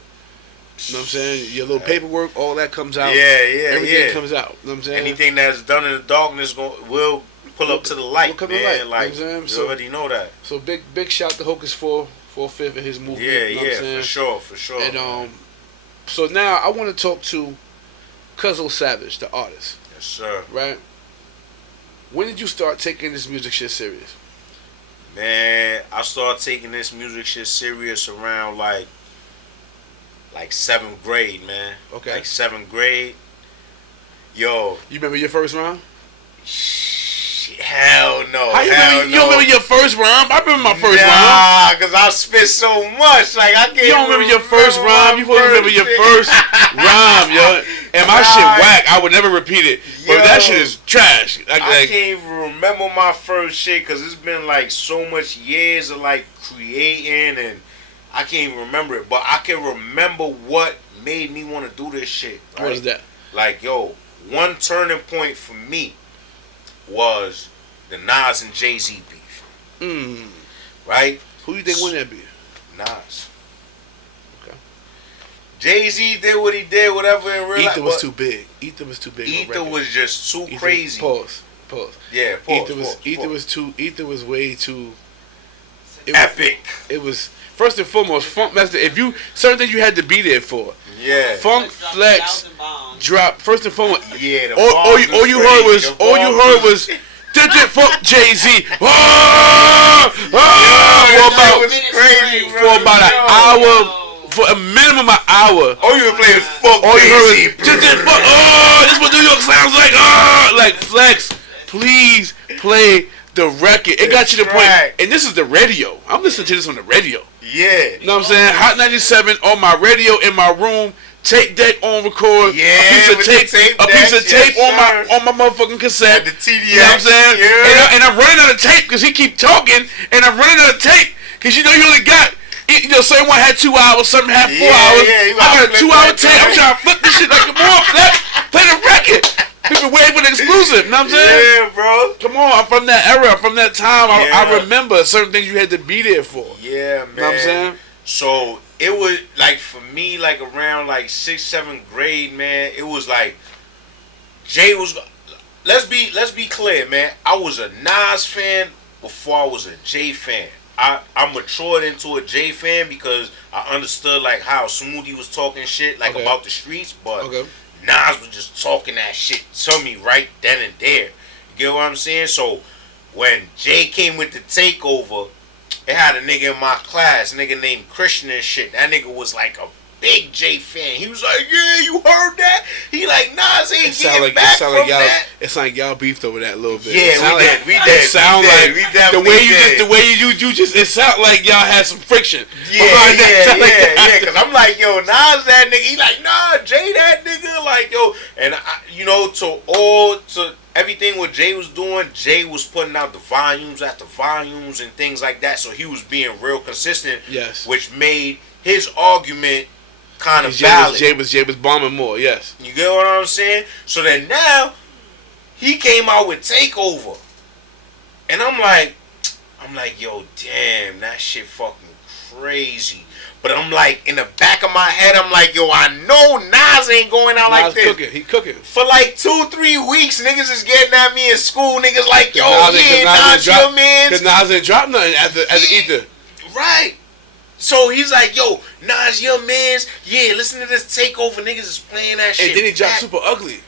You know what I'm saying? Your little paperwork, all that comes out. Everything comes out. You know what I'm saying? Anything that's done in the darkness will pull up to the light, come man. to light. Like, you know what I'm you saying? already know that. So big shout to Hocus for 4/5 and his movement. You know what I'm saying? For sure. And so now I want to talk to Cuzzo Savage, the artist. Yes, sir. Right? When did you start taking this music shit serious? Man, I started taking this music shit serious around like 7th grade, man. Okay. Like 7th grade. Yo. You remember your first rhyme? Hell no. How you don't remember your first rhyme? I remember my first rhyme. Nah, because I spit so much. Like, I can't. You don't remember your first rhyme? You supposed to remember your first rhyme, yo. And my shit whack. I would never repeat it. But that shit is trash. I can't even remember my first shit because it's been like so much years of like creating and I can't even remember it. But I can remember what made me want to do this shit. Right? What is that? Like, yo, one turning point for me was the Nas and Jay-Z beef. Right? Who you think won that beef? Nas. Okay. Jay-Z did what he did, whatever in real life. Ether was too big. Ether was too big. Ether was just too crazy. Pause. Yeah, pause. Ether was way too epic. It was first and foremost Funk Master. If you certain things you had to be there for. Yeah. Funk Flex drop first and foremost. Yeah. All you heard was fuck Jay-Z. For about an hour, for a minimum an hour. All you were playing fuck Jay-Z. This is what New York sounds like. Like Flex, please play the record. It got you to the point. And this is the radio. I'm listening to this on the radio. Yeah. You know what I'm saying? Hot 97 on my radio in my room. Tape deck on record. Yeah. A piece of tape on my motherfucking cassette. The TDX. You know what I'm saying? Yeah. And I'm running out of tape because he keep talking. And I'm running out of tape because you only got. Certain one had 2 hours, something had 4 hours. Yeah, I got a 2-hour tape. I'm trying to flip this shit like, come on, play the record. People waiting for the exclusive. You know what I'm saying? Yeah, bro. Come on, I'm from that era, from that time. I remember certain things you had to be there for. Yeah, man. You know what I'm saying? So it was like for me, like around like 6th, 7th grade, man. It was like Jay was. Let's be clear, man. I was a Nas fan before I was a Jay fan. I matured into a Jay fan because I understood like how smooth he was talking shit like about the streets, but Nas was just talking that shit to me right then and there. You get what I'm saying? So when Jay came with the takeover, it had a nigga in my class, a nigga named Christian and shit. That nigga was like a big Jay fan. He was like, yeah, you heard that? He like, Nas ain't getting back from that. It's like y'all beefed over that a little bit. Yeah, we did. It sound like the way you just it sound like y'all had some friction. Yeah, cause I'm like, yo, Nas that nigga. He like, nah, Jay that nigga. Like, yo, and to everything what Jay was doing, Jay was putting out the volumes after volumes and things like that. So he was being real consistent. Yes. Which made his argument kind of valid. Jay was bombing more, yes. You get what I'm saying? So then now he came out with Takeover. And I'm like, yo, damn, that shit fucking crazy. But I'm like, in the back of my head, I'm like, yo, I know Nas ain't going out like this. He cooking. For like 2-3 weeks, niggas is getting at me in school. Niggas like, yo, Nas your man. Because Nas ain't dropped nothing as the Ether. Right. So he's like, yo, Nas your mans. Yeah, listen to this Takeover. Niggas is playing that shit. And then he dropped Super Ugly.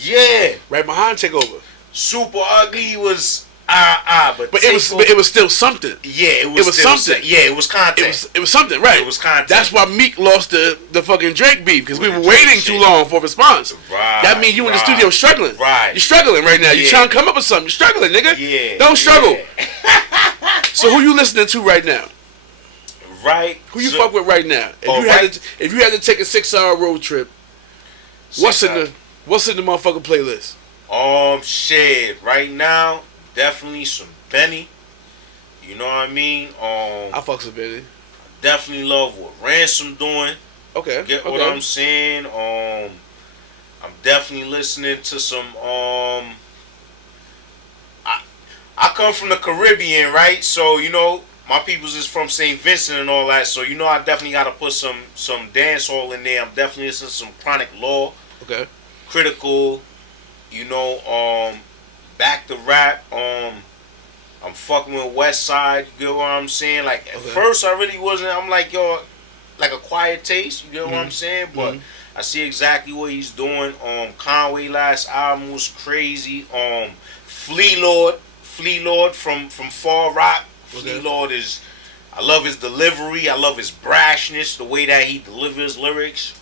Yeah. Right behind Takeover. Super Ugly was but it was still something. Yeah, it was something. Yeah, it was content. It was something, right? It was content. That's why Meek lost the fucking Drake beef because we were waiting too long for a response. Right. That means you in the studio struggling. Right. You're struggling right now. You're trying to come up with something. You're struggling, nigga. Yeah. Don't struggle. Yeah. So who you listening to right now? Right. Who you fuck with right now? If you had to take a 6-hour road trip, what's in the motherfucking playlist? Shit. Right now, definitely some Benny. You know what I mean? I fucks with Benny. Definitely love what Ransom doing. Okay. Get what I'm saying? I'm definitely listening to some I come from the Caribbean, right? So, my peoples is from St. Vincent and all that, so you know I definitely got to put some dance hall in there. I'm definitely listening to some Chronic Law, Okay. Critical, you know, Back to Rap, I'm fucking with West Side, you get what I'm saying? Like, at first I really wasn't, I'm like, yo, like a quiet taste, you get what I'm saying? But I see exactly what he's doing. Conway last album was crazy. Flea Lord from Far Rock. Flea Lord is, I love his delivery, I love his brashness, the way that he delivers lyrics.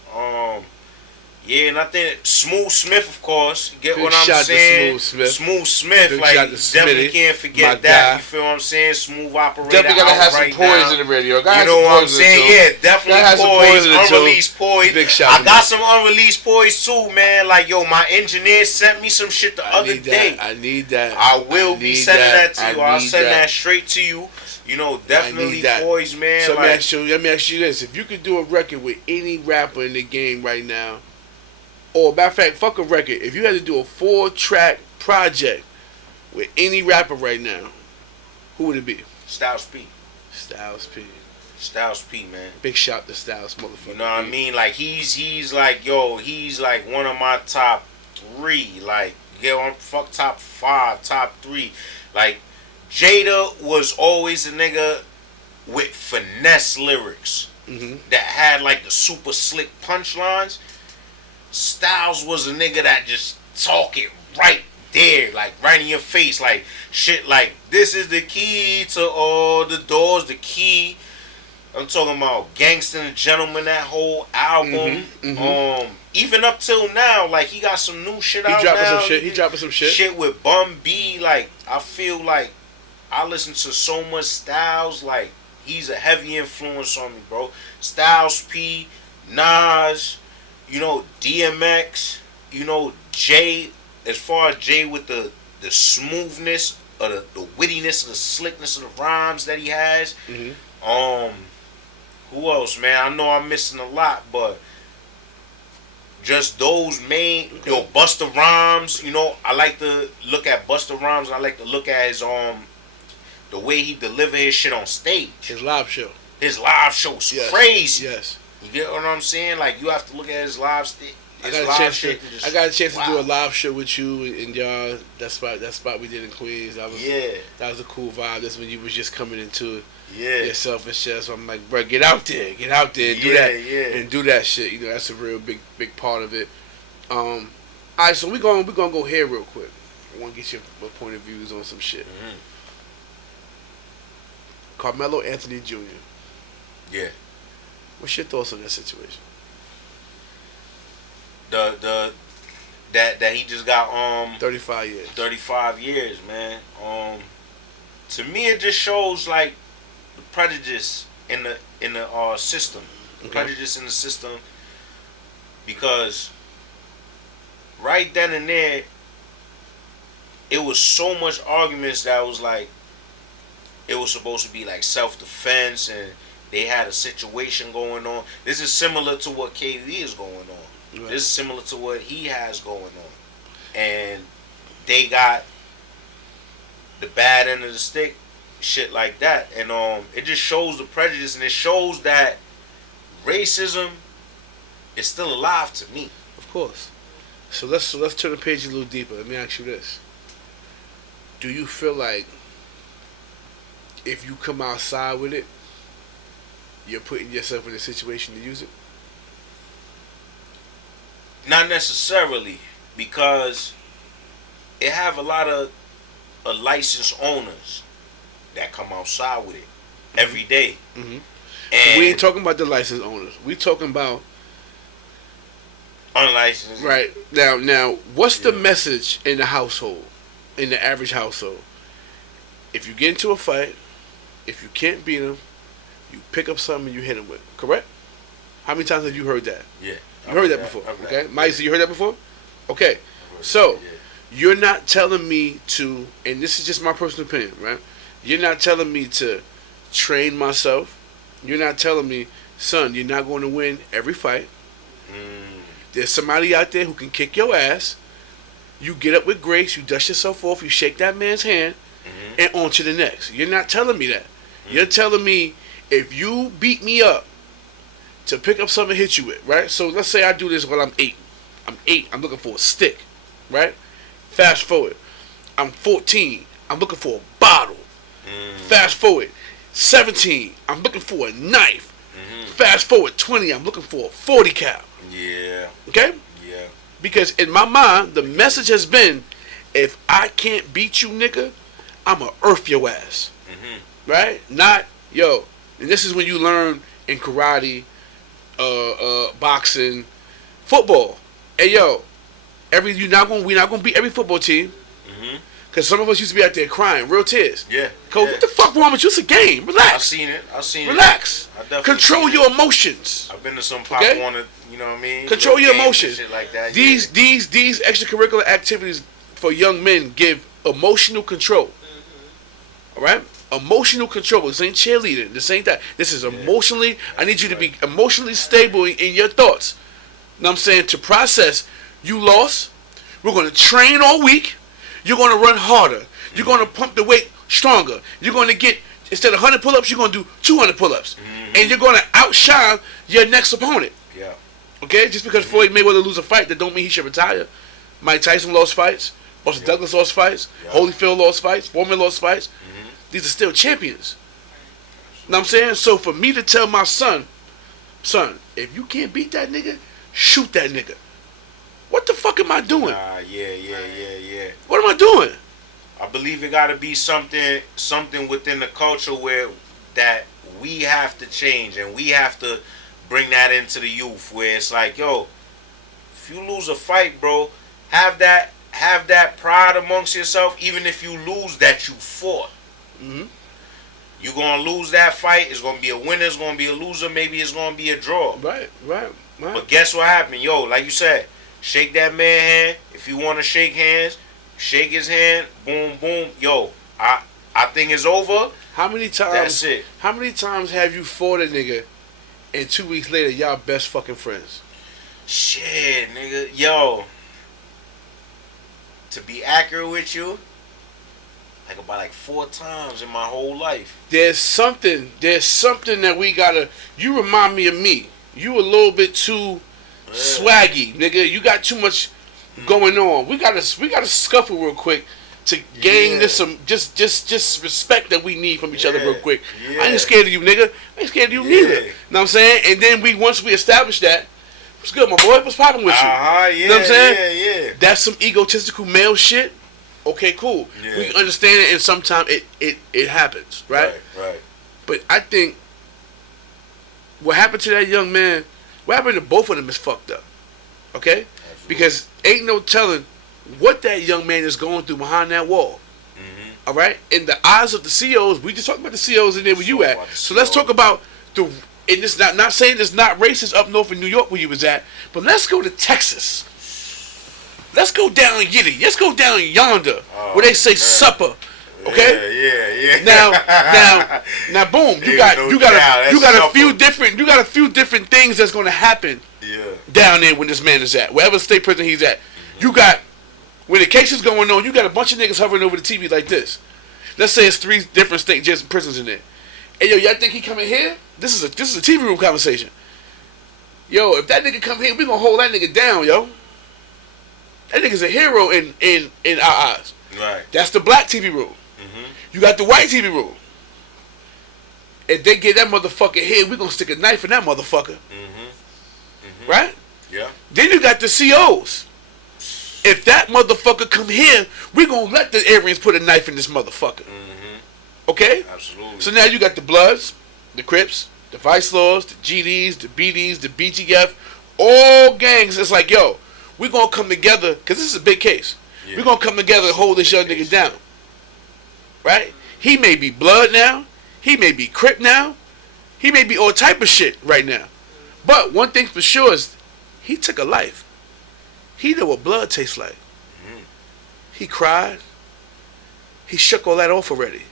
Yeah, and I think Smooth Smith, of course. You get Big what I'm shout to saying? Smooth Smith. Smith, Big like, shout to definitely Smitty, can't my forget guy. that. You feel what I'm saying? Smooth operator. Definitely gotta out have some right poise now. in the radio. You know what I'm saying? Yeah, definitely Gotta have some poise, poise in it, too. unreleased poise. Big shout I to got him. some unreleased poise too, man. Like, yo, my engineer sent me some shit the other day. I need that. I will be sending that to you. I'll send that that straight to you. You know, definitely that. poise, man. So like, let me ask you this: if you could do a record with any rapper in the game right now, or matter of fact, fuck a record. If you had to do a 4-track project with any rapper right now, who would it be? Styles P. Styles P. Styles P, man. Big shout to Styles, motherfucker. You know what I mean? Like, he's like, yo, he's like one of my top 3. Like, get on, fuck top 5, top 3. Like, Jada was always a nigga with finesse lyrics that had like the super slick punchlines. Styles was a nigga that just talk it right there, like right in your face, like shit like, this is the key to all the doors, the key. I'm talking about Gangsta and Gentleman, that whole album. Even up till now, like, he got some new shit out now. He dropping some shit. Shit with Bun B, like, I feel like I listen to so much Styles, like, he's a heavy influence on me, bro. Styles P, Nas, you know, DMX, you know, Jay, as far as Jay with the smoothness, or the wittiness, or the slickness of the rhymes that he has. Who else, man? I know I'm missing a lot, but just those main, yo, Busta Rhymes, you know, I like to look at Busta Rhymes, and I like to look at his, the way he deliver his shit on stage. His live show. His live show's crazy. Yes. You get what I'm saying? Like, you have to look at his live stage. I got a chance to do a live show with you and y'all. That spot we did in Queens. That was a cool vibe. That's when you was just coming into it yourself and shit. So I'm like, bro, get out there and do that shit. You know, that's a real big part of it. All right, so we're gonna go here real quick. I want to get your point of views on some shit. Carmelo Anthony Jr. Yeah. What's your thoughts on that situation? That he just got 35 years. 35 years, man. To me, it just shows like the prejudice in the system. Prejudice in the system, because right then and there, it was so much arguments that was like, it was supposed to be like self-defense, and they had a situation going on. This is similar to what KD is going on. Right. This is similar to what he has going on. And they got the bad end of the stick, shit like that. And it just shows the prejudice, and it shows that racism is still alive to me. Of course. So let's turn the page a little deeper. Let me ask you this. Do you feel like if you come outside with it, you're putting yourself in a situation to use it? Not necessarily, because it have a lot of licensed owners that come outside with it every day. And we ain't talking about the licensed owners. We talking about unlicensed. Right. Now, what's the message in the household, in the average household? If you get into a fight, if you can't beat them, you pick up something and you hit them with it. Correct? How many times have you heard that? Yeah. You heard that before, okay? Mike, so you heard that before? Okay. So, you're not telling me to, and this is just my personal opinion, right? You're not telling me to train myself. You're not telling me, son, you're not going to win every fight. There's somebody out there who can kick your ass. You get up with grace, you dust yourself off, you shake that man's hand, and on to the next. You're not telling me that. You're telling me if you beat me up to pick up something to hit you with, right? So let's say I do this while I'm 8. I'm 8. I'm looking for a stick, right? Fast forward. I'm 14. I'm looking for a bottle. Fast forward. 17. I'm looking for a knife. Fast forward. 20. I'm looking for a 40 cal. Yeah. Okay? Yeah. Because in my mind, the message has been, if I can't beat you, nigga, I'ma earth your ass. Right? Not, yo, and this is when you learn in karate, boxing, football. Hey, yo, we're not gonna beat every football team. Because some of us used to be out there crying, real tears. Yeah. Coach, what the fuck wrong with you? It's a game. Relax. I've seen it. Relax. I definitely Control your emotions. I've been to some Pop Warner, you know what I mean? Control your games and emotions. shit like that. These extracurricular activities for young men give emotional control. All right? Emotional control. This ain't cheerleading. This ain't that. This is emotionally. I need you to be emotionally stable in your thoughts. You know what I'm saying? To process, you lost. We're going to train all week. You're going to run harder. You're going to pump the weight stronger. You're going to get, instead of 100 pull-ups, you're going to do 200 pull-ups. And you're going to outshine your next opponent. Yeah. Okay? Just because Floyd Mayweather lose a fight, that don't mean he should retire. Mike Tyson lost fights. Buster Douglas lost fights. Holyfield lost fights. Foreman lost fights. These are still champions. You know what I'm saying? So for me to tell my son, if you can't beat that nigga, shoot that nigga. What the fuck am I doing? Yeah. What am I doing? I believe it got to be something within the culture where that we have to change, and we have to bring that into the youth, where it's like, yo, if you lose a fight, bro, have that pride amongst yourself, even if you lose that you fought. You're going to lose that fight. It's going to be a winner. It's going to be a loser. Maybe it's going to be a draw. Right. But guess what happened? Yo, like you said, shake that man hand. If you want to shake hands, shake his hand. Boom, boom. Yo, I think it's over. How many times? That's it. How many times have you fought a nigga and 2 weeks later y'all best fucking friends? Shit, nigga. Yo, to be accurate with you, about 4 times in my whole life. There's something that we gotta. You remind me of me. You a little bit too swaggy, nigga. You got too much going on. We gotta scuffle real quick to gain this some just respect that we need from each other real quick. I ain't scared of you, nigga. I ain't scared of you neither. You know what I'm saying? And then once we establish that, what's good, my boy? What's popping with you? You know what I'm saying? Yeah. That's some egotistical male shit. Okay, cool. Yeah. We understand it, and sometimes it happens, right? Right. But I think what happened to that young man, what happened to both of them is fucked up. Okay? Absolutely. Because ain't no telling what that young man is going through behind that wall. All right? In the eyes of the COs, we just talked about the COs in there where you at. So let's talk about and it's not saying it's not racist up north in New York where you was at, but let's go to Texas. Let's go down Yiddy. Let's go down yonder where they say supper. Okay? Yeah. Now boom, you got a few different things that's gonna happen down there when this man is at. Wherever state prison he's at. You got when the case is going on, you got a bunch of niggas hovering over the TV like this. Let's say it's 3 different state jails and prisons in there. Hey yo, y'all think he coming here? This is a TV room conversation. Yo, if that nigga come here, we gonna hold that nigga down, yo. That nigga's a hero in our eyes. Right. That's the black TV rule. You got the white TV rule. If they get that motherfucker here, we gonna stick a knife in that motherfucker. Right? Yeah. Then you got the COs. If that motherfucker come here, we gonna let the Aryans put a knife in this motherfucker. Okay? Absolutely. So now you got the Bloods, the Crips, the Vice Lords, the GDs, the BDs, the BGF, all gangs. It's like, yo, we're going to come together, because this is a big case. Yeah. We're going to come together and hold this young nigga down. Right? He may be Blood now. He may be Crip now. He may be all type of shit right now. But one thing for sure is he took a life. He knew what blood tastes like. He cried. He shook all that off already.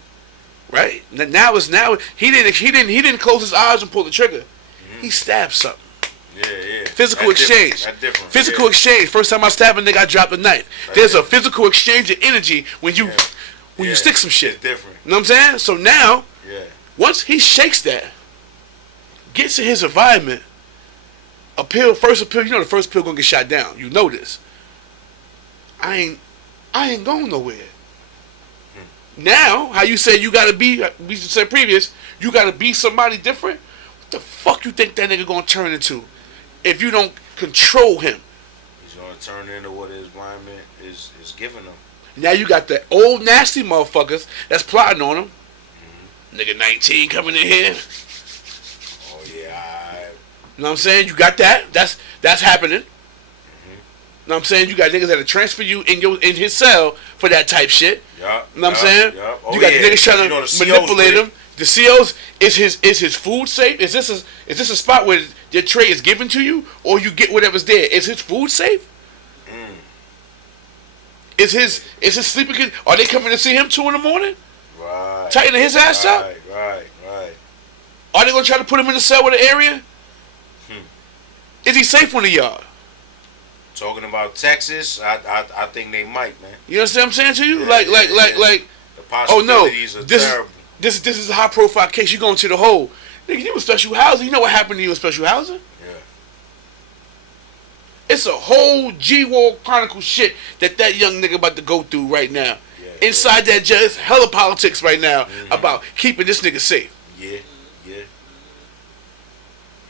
Right? Now he didn't close his eyes and pull the trigger. He stabbed something. Yeah. Physical exchange. That's different. Physical exchange. First time I stabbed a nigga, I dropped a knife. There's a physical exchange of energy when you stick some shit. It's different. You know what I'm saying? So now, Once he shakes that, gets in his environment, first appeal, you know the first appeal gonna get shot down. You know this. I ain't going nowhere. Now, how you say you gotta be, we said previous, you gotta be somebody different. What the fuck you think that nigga gonna turn into if you don't control him? He's gonna turn into what his environment is giving him. Now you got the old nasty motherfuckers that's plotting on him. Nigga 19 coming in here. Oh yeah. You know what I'm saying? You got that. That's happening. You know what I'm saying? You got niggas that'll transfer you in his cell for that type shit. Yeah. You know what I'm saying? Yeah. Oh, you got niggas trying to manipulate him. The COs is his food safe? Is this a spot where your tray is given to you or you get whatever's there? Is his food safe? Is his sleeping kid? Are they coming to see him 2 a.m? Right. Tightening his ass up? Right. Are they gonna try to put him in the cell with the area? Is he safe on the yard? Talking about Texas, I think they might, man. You understand what I'm saying to you? Yeah, like the possibilities are terrible. This is a high profile case. You going to the hole. Nigga, you in special housing. You know what happened to you in special housing? Yeah. It's a whole G-Wall Chronicles shit that young nigga about to go through right now. Yeah, Inside that jail, it's hella politics right now about keeping this nigga safe. Yeah.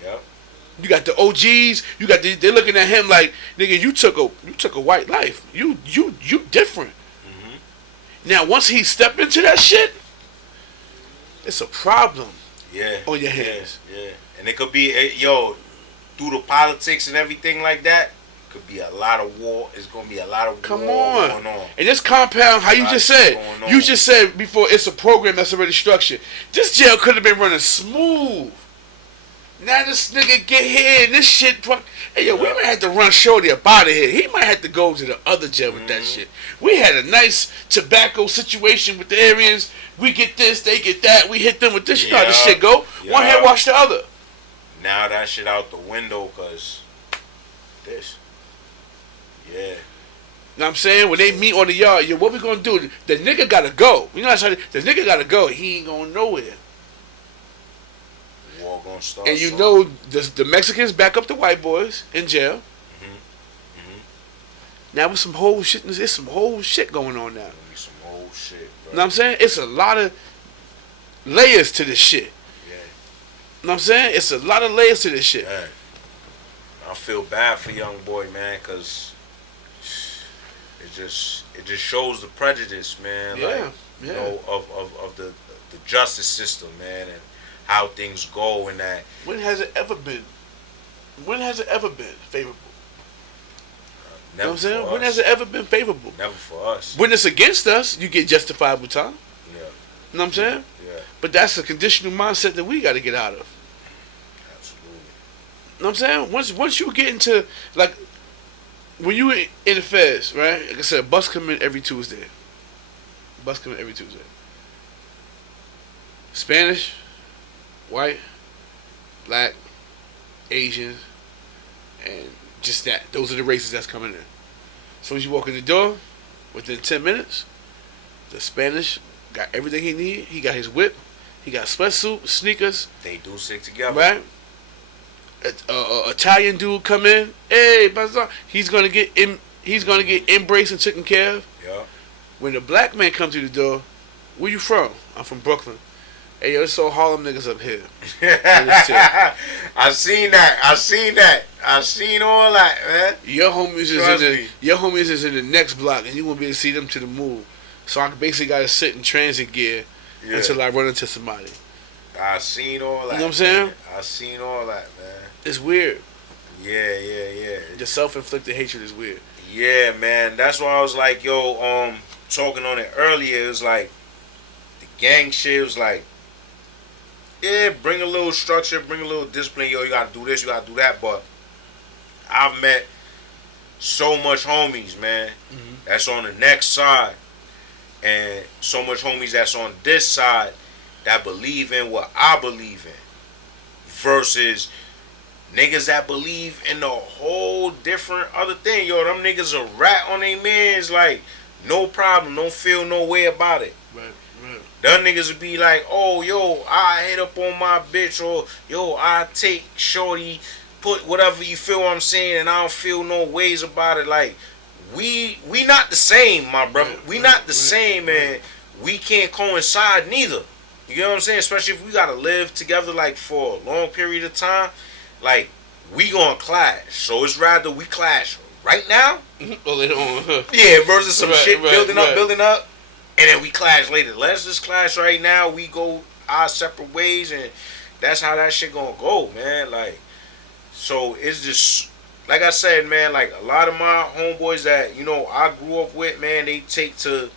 Yep. You got the OGs. You got they're looking at him like, nigga, you took a white life. You different. Now once he step into that shit, it's a problem. Yeah. On your hands. Yeah. And it could be through the politics and everything like that. Could be a lot of war. It's gonna be a lot of war going on. And this compound, how you just said before, it's a program that's already structured. This jail could have been running smooth. Now this nigga get here and this shit. Hey yo, we might have to run Shorty up out of here. He might have to go to the other jail with that shit. We had a nice tobacco situation with the Aryans. We get this, they get that. We hit them with this. You know how this shit go. One hand wash the other. Now that shit out the window because this. Yeah. You know what I'm saying? When they meet on the yard, yo, what we gonna do? The nigga gotta go. You know what I'm saying? The nigga gotta go. He ain't going nowhere. War gonna start. And you know the Mexicans back up the white boys in jail. Now with some whole shit, there's some whole shit going on now. Gonna be some whole shit, bro. You know what I'm saying? It's a lot of layers to this shit. Yeah. You know what I'm saying? It's a lot of layers to this shit. Man, I feel bad for young boy, man, because it just shows the prejudice, man. You know, of the justice system, man, and how things go and that. When has it ever been favorable? Never, you know what I'm saying? for When us. has it ever been favorable? Never for us. When it's against us, you get justifiable time. Yeah. You know what I'm saying? Yeah. But that's a conditional mindset that we got to get out of. Absolutely. You know what I'm saying? Once you get into, like, when you in the feds, right? Like I said, bus come in every Tuesday. Spanish, white, black, Asian, and just that. Those are the races that's coming in. So as you walk in the door, within 10 minutes, the Spanish got everything he need. He got his whip. He got sweatsuit, sneakers. They do stick together. Right? Italian dude come in. Hey, Bazar. He's gonna get embraced and taken care of. Yeah. When the black man comes through the door, where you from? I'm from Brooklyn. Hey, yo, it's all Harlem niggas up here. I seen that. I seen all that, man. Your homies is in the next block, and you won't be able to see them to the move. So I basically got to sit in transit gear until I run into somebody. I seen all that. You know what I'm saying? I seen all that, man. It's weird. Yeah. The self-inflicted hatred is weird. Yeah, man. That's why I was like, yo, talking on it earlier. It was like the gang shit was like, yeah, bring a little structure, bring a little discipline. Yo, you gotta do this, you gotta do that. But I've met so much homies, man, that's on the next side, and so much homies that's on this side that believe in what I believe in, versus niggas that believe in a whole different other thing. Yo, them niggas a rat on their mans, like, no problem, don't feel no way about it. Right. Them niggas would be like, oh, yo, I hit up on my bitch, or yo, I take shorty, put whatever, you feel what I'm saying, and I don't feel no ways about it. Like, we not the same, my brother. We not the same, and we can't coincide neither. You know what I'm saying? Especially if we gotta live together like for a long period of time. Like, we gonna clash. So it's rather we clash right now. Oh, later on. Yeah, versus some Right, shit building up, and then we clash later. Let's just clash right now. We go our separate ways, and that's how that shit gonna go, man. Like, so it's just like I said, man. Like, a lot of my homeboys that I grew up with, man, they take to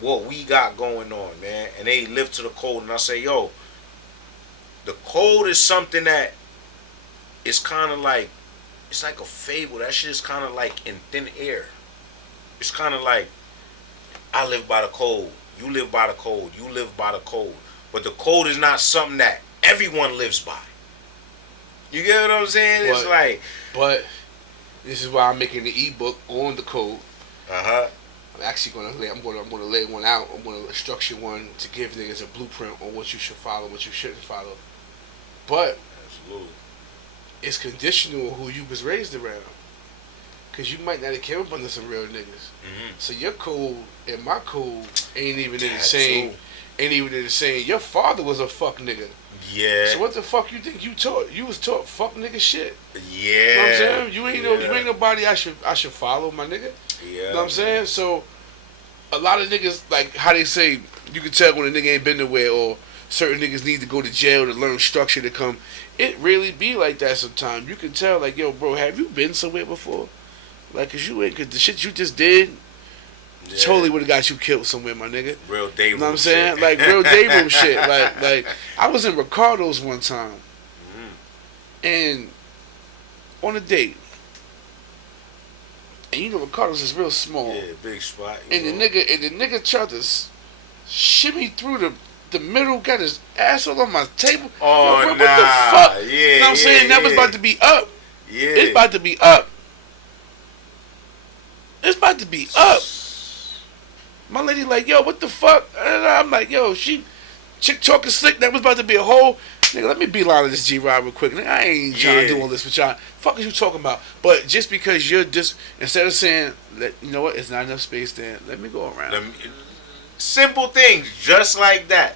what we got going on, man, and they live to the code. And I say, yo, the code is something that is kind of like, it's like a fable. That shit is kind of like in thin air. It's kind of like, I live by the code, you live by the code, you live by the code. But the code is not something that everyone lives by. You get what I'm saying? It's like, but this is why I'm making the ebook on the code. I'm actually gonna lay one out. I'm gonna structure one to give niggas a blueprint on what you should follow, what you shouldn't follow. But absolutely, it's conditional on who you was raised around. Cause you might not have came up under some real niggas. Mm-hmm. So your code and my code ain't even in the same. Ain't even in the same. Your father was a fuck nigga. Yeah. So what the fuck you think you taught? You was taught fuck nigga shit. Yeah. You know what I'm saying? You ain't nobody I should follow, my nigga. Yeah. You know what I'm saying? So a lot of niggas, like how they say, you can tell when a nigga ain't been nowhere, or certain niggas need to go to jail to learn structure to come. It really be like that sometimes. You can tell, like, yo, bro, have you been somewhere before? Like, cause the shit you just did totally would have got you killed somewhere, my nigga. Real day room. You know what I'm saying? Like, real day room shit. Like I was in Ricardo's one time, and on a date, and Ricardo's is real small. Yeah, big spot. And the nigga tried to shimmy through the middle, got his ass all on my table. Oh, what the fuck? Yeah, you know what I'm saying? That was about to be up. Yeah. It's about to be up. It's about to be up. My lady like, yo, what the fuck? And I'm like, yo, chick talking slick. That was about to be a whole. Nigga, let me beeline this G-Rod real quick. Nigga, I ain't trying to do all this with y'all. Fuck is you talking about? But just because you're just, instead of saying, you know what, it's not enough space there, let me go around. Simple things, just like that.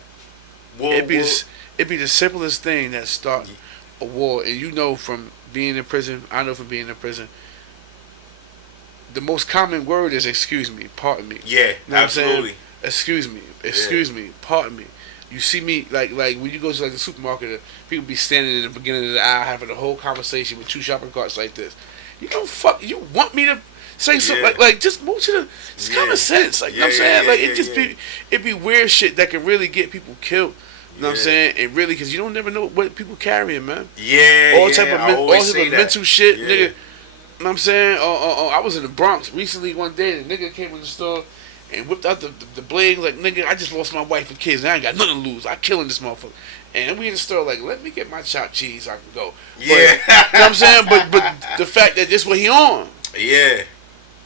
It'd be the simplest thing that start a war. And from being in prison, I know from being in prison, the most common word is excuse me, pardon me. Yeah, you know absolutely. Excuse me, pardon me. You see me like when you go to like the supermarket, people be standing in the beginning of the aisle having a whole conversation with two shopping carts like this. You don't you want me to say something like just move to the it's common sense. Like you know what I'm saying? Like it be weird shit that can really get people killed. You know what I'm saying? And really, because you don't never know what people carrying, man. Yeah, all type of mental shit, nigga. You know what I'm saying? I was in the Bronx recently one day, and the nigga came in the store and whipped out the blade, like, nigga, I just lost my wife and kids, and I ain't got nothing to lose. I killing this motherfucker. And we in the store, like, let me get my chopped cheese, I can go. Yeah. But, you know what I'm saying? But the fact that this what he on. Yeah.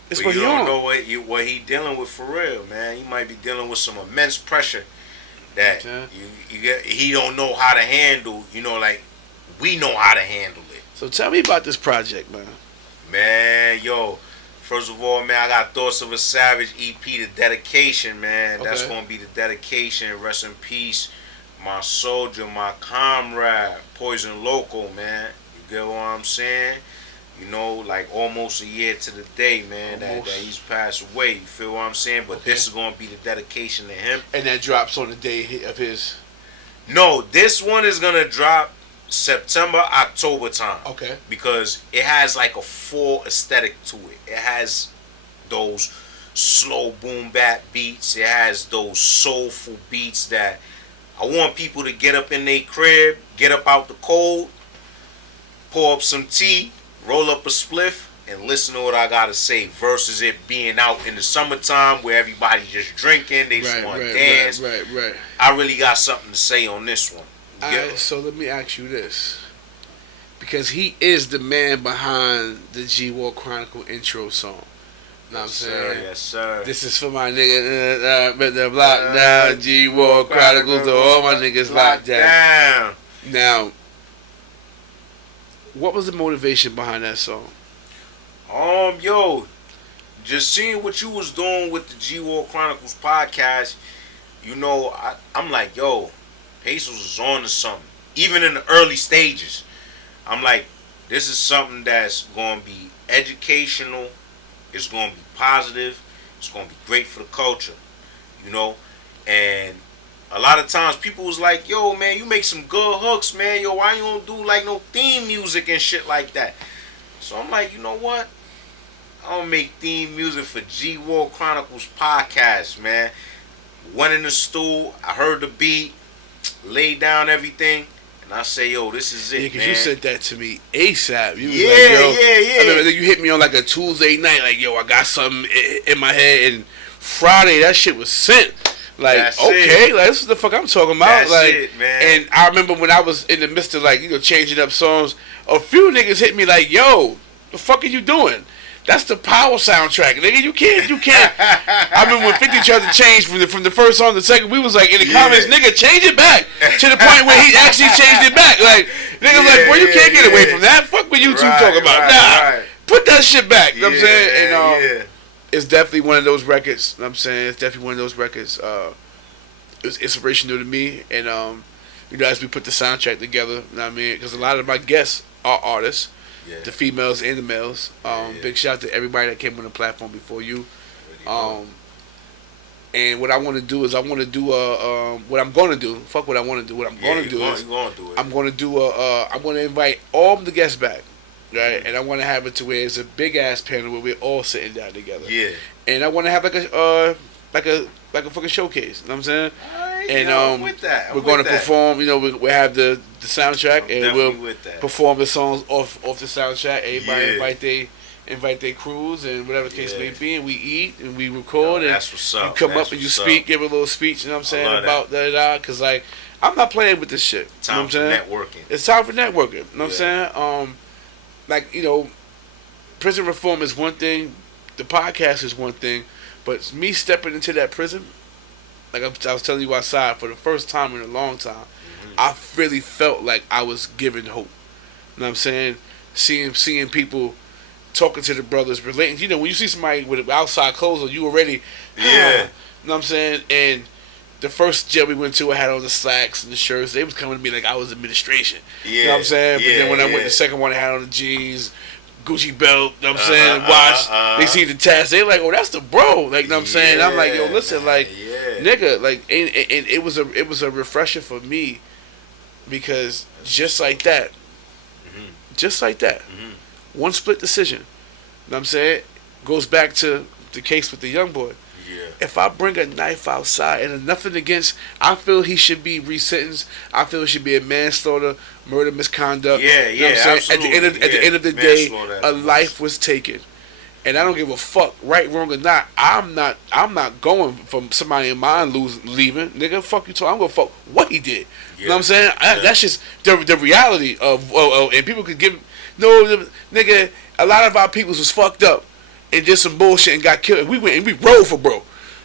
It's but what you he don't on. know what he dealing with for real, man. He might be dealing with some immense pressure that he don't know how to handle, like we know how to handle it. So tell me about this project, man. Man, yo, first of all, man, I got Thoughts of a Savage EP, the dedication, man. That's going to be the dedication. Rest in peace, my soldier, my comrade, Poison Loco, man. You get what I'm saying? Like almost a year to the day, man, that he's passed away. You feel what I'm saying? But this is going to be the dedication to him. And that drops on the day of his... No, this one is going to drop September, October time. Okay. Because it has like a full aesthetic to it. It has those slow boom bap beats. It has those soulful beats that I want people to get up in their crib, get up out the cold, pour up some tea, roll up a spliff, and listen to what I gotta say, versus it being out in the summertime where everybody just drinking, they just want to dance. Right. I really got something to say on this one. So let me ask you this. Because he is the man behind the G-Wall Chronicle intro song. Know what I'm Yes, saying? sir. Yes, sir. This is for my nigga, the block down, G-Wall Chronicles, to all my niggas locked down. Now, what was the motivation behind that song? Yo, just seeing what you was doing with the G-Wall Chronicles podcast, you know, I'm like, yo, Pesos is on to something. Even in the early stages, I'm like, this is something that's going to be educational. It's going to be positive. It's going to be great for the culture, you know. And a lot of times people was like, yo, man, you make some good hooks, man. Yo, why you don't do like no theme music and shit like that? So I'm like, you know what? I don't make theme music for G-Wall Chronicles podcast, man. Went in the stool, I heard the beat, laid down everything, and I say, yo, this is it, Yeah, because man. you said that to me ASAP. You was Yeah, like, yo, yeah. I remember you hit me on like a Tuesday night, like, yo, I got something in my head, and Friday that shit was sent. Like, That's okay, it. like, this is the fuck I'm talking about. That's like, it, man. And I remember when I was in the midst of, like, you know, changing up songs, a few niggas hit me like, yo, the fuck are you doing? That's the Power soundtrack, nigga. You can't. I remember when 50 tried to change from the first song to the second, we was like in the comments, nigga, change it back to the point where he actually changed it back. Like, niggas like, boy, you can't get away from that. Fuck what you two talking about. Put that shit back. You know what I'm saying? And it's definitely one of those records. You know what I'm saying? It's definitely one of those records. It was inspirational to me, and you know, as we put the soundtrack together, you know what I mean? Because a lot of my guests are artists. Yeah. The females and the males. Big shout out to everybody that came on the platform before you. And what I want to do is I want to do what I'm going to do. Fuck what I want to do. What I'm going to do is I'm going to do I'm going to invite all the guests back, right? Mm-hmm. And I want to have it to where it's a big ass panel where we're all sitting down together. Yeah. And I want to have like a fucking showcase. You know what I'm saying? And with that. we're going to perform. You know, we have the soundtrack, and we'll perform the songs off the soundtrack. Everybody invite their crews and whatever the case may be, and we eat and we record. And that's what's up. You come up and you speak, give a little speech. You know what I'm saying about that? Because like I'm not playing with this shit. Time for networking. It's time for networking. You know what I'm saying? Like, you know, prison reform is one thing, the podcast is one thing, but me stepping into that prison. Like I was telling you outside, for the first time in a long time, I really felt like I was given hope. You know what I'm saying? Seeing people talking to the brothers, relating. You know, when you see somebody with outside clothes on, you already, you know what I'm saying? And the first jail we went to, I had on the slacks and the shirts. They was coming to me like I was administration. You know what I'm saying? But then when I went to the second one, I had on the jeans, Gucci belt, you know what I'm saying, watch. They see the tats, they like, oh, that's the bro. Like, you know what I'm saying? I'm like, yo, listen, like, nigga, like, and it was a refresher for me, because just like that, one split decision, you know what I'm saying, goes back to the case with the young boy. If I bring a knife outside, and nothing against, I feel he should be resentenced. I feel it should be a manslaughter, murder, misconduct. You know what I'm saying? At the end of the day, a life was taken, and I don't give a fuck, right, wrong, or not. I'm not going from somebody in mine leaving, nigga. Fuck you, I'm gonna fuck what he did. You know what I'm saying? That's just the reality of. And people could give nigga. A lot of our peoples was fucked up and did some bullshit and got killed. And we went and we rode for bro.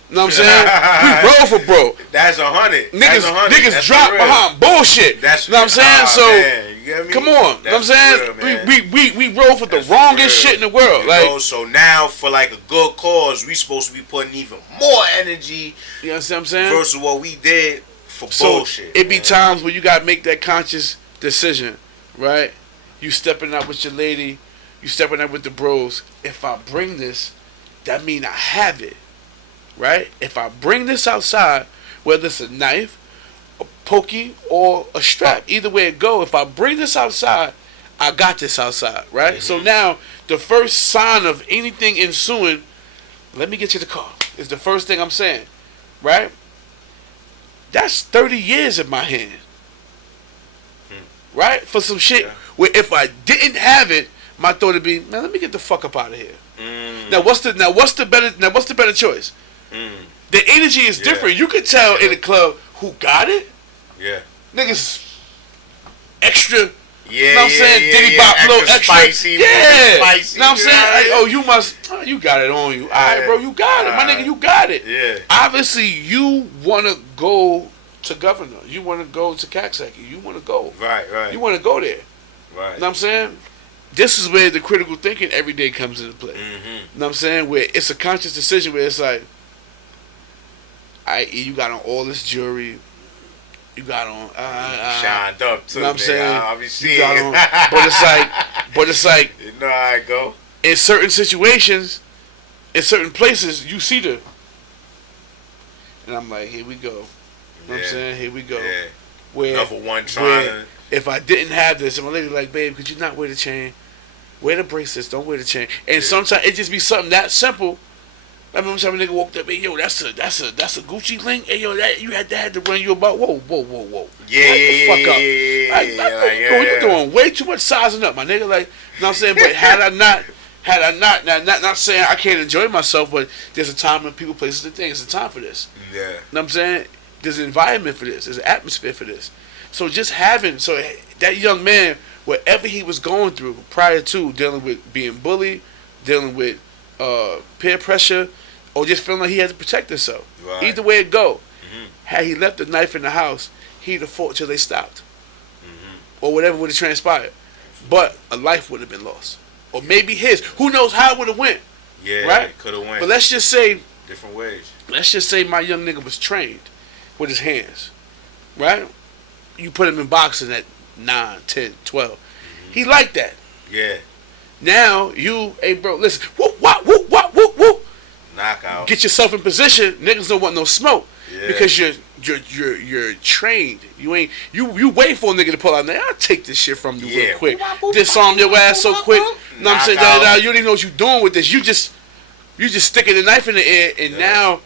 You know what I'm saying? We roll for bro. That's 100. Niggas drop behind bullshit. That's you know what I'm saying? So man, you get me? Come on. You know what I'm saying? Real, we roll for the wrongest shit in the world. You like know, so now for like a good cause, we supposed to be putting even more energy. You know what I'm saying? Versus what we did for bullshit. It be times where you gotta make that conscious decision, right? You stepping out with your lady, you stepping out with the bros. If I bring this, that mean I have it. Right? If I bring this outside, whether it's a knife, a pokey, or a strap, either way it go, if I bring this outside, I got this outside, right? Mm-hmm. So now, the first sign of anything ensuing, let me get you the car, is the first thing I'm saying, right? That's 30 years in my hand, right? For some shit where if I didn't have it, my thought would be, man, let me get the fuck up out of here. Now what's the better choice? The energy is different. You could tell in the club who got it. Yeah. Niggas extra Yeah, You know what I'm saying? Diddy Bop, extra little extra. spicy, Yeah. spicy. You know what I'm saying? Like, oh, you must, you got it on you. All right, bro, you got it. My nigga, you got it. Yeah. Obviously, you want to go to governor. You want to go to Kaksaki. You want to go. Right. You want to go there. Right. You know what I'm saying? This is where the critical thinking every day comes into play. Mm-hmm. You know what I'm saying? Where it's a conscious decision where it's like, you got on all this jewelry. You got on shined up too. You know what I'm saying? I'll be seeing you got on, but it's like you know how I go. In certain situations, in certain places, you see the, and I'm like, here we go. You know what I'm saying? Here we go. Yeah. Where, Number one trying to. If I didn't have this, and my lady like, babe, could you not wear the chain? Wear the bracelets, don't wear the chain. And sometimes it just be something that simple. I remember some nigga walked up, hey, yo, that's a Gucci link. Hey, yo, that you had to run you about. Whoa. Yeah. Fuck up. You doing way too much sizing up, my nigga. Like, you know what I'm saying? But had I not saying I can't enjoy myself, but there's a time when people, places, and things. There's a time for this. Yeah. You know what I'm saying? There's an environment for this. There's an atmosphere for this. So just having, that young man, whatever he was going through prior to dealing with being bullied, dealing with peer pressure, or just feeling like he had to protect himself. Right. Either way it go. Mm-hmm. Had he left the knife in the house, he'd have fought till they stopped. Mm-hmm. Or whatever would have transpired. But a life would have been lost. Or maybe his. Who knows how it would have went. Yeah, right? Could have went. But let's just say, different ways. Let's just say my young nigga was trained with his hands. Right? You put him in boxing at 9, 10, 12. Mm-hmm. He liked that. Yeah. Now hey bro, listen, whoop, whoop. Knockout. Get yourself in position. Niggas don't want no smoke because you're trained. You wait for a nigga to pull out. Now I'll take this shit from you real quick. Disarm your ass so quick. You know what I'm saying? You don't even know what you're doing with this. You just sticking the knife in the air and now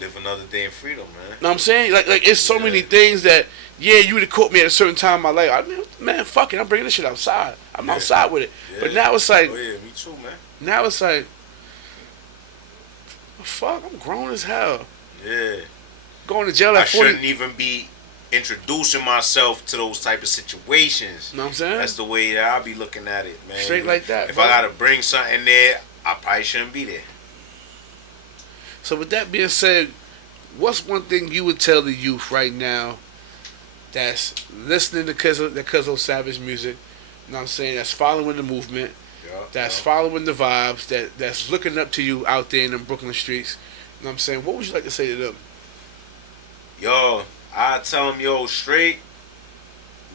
live another day in freedom, man. You know what I'm saying? Like it's so many things that you would have caught me at a certain time in my life. I mean, man, fuck it, I'm bringing this shit outside. I'm outside with it. Yeah. But now it's like, oh yeah, me too, man. Now it's like, fuck, I'm grown as hell. Yeah. Going to jail at 40. I shouldn't even be introducing myself to those type of situations. You know what I'm saying? That's the way that I'll be looking at it, man. Straight like that. If I gotta bring something there, I probably shouldn't be there. So with that being said, what's one thing you would tell the youth right now that's listening to Cuzzo Savage music, you know what I'm saying, that's following the movement, that's following the vibes, that's looking up to you out there in the Brooklyn streets, you know what I'm saying, what would you like to say to them? Yo, I tell them, yo, straight,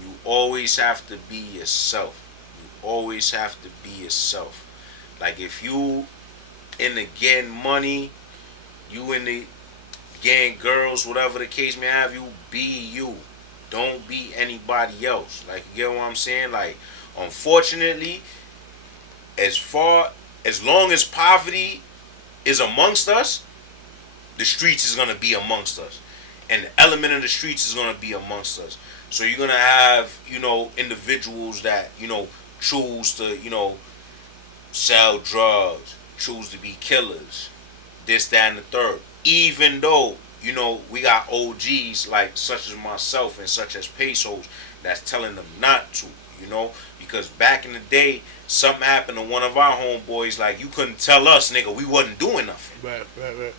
you always have to be yourself. You always have to be yourself. Like if you in the getting money, you in the getting girls, whatever the case may have, you be you. Don't be anybody else. Like, you get what I'm saying? Like, unfortunately, as long as poverty is amongst us, the streets is gonna be amongst us. And the element of the streets is gonna be amongst us. So you're gonna have, individuals that, choose to, sell drugs, choose to be killers, this, that, and the third. Even though, we got OGs like such as myself and such as Pesos that's telling them not to, because back in the day, something happened to one of our homeboys, like you couldn't tell us, nigga, we wasn't doing nothing. Right.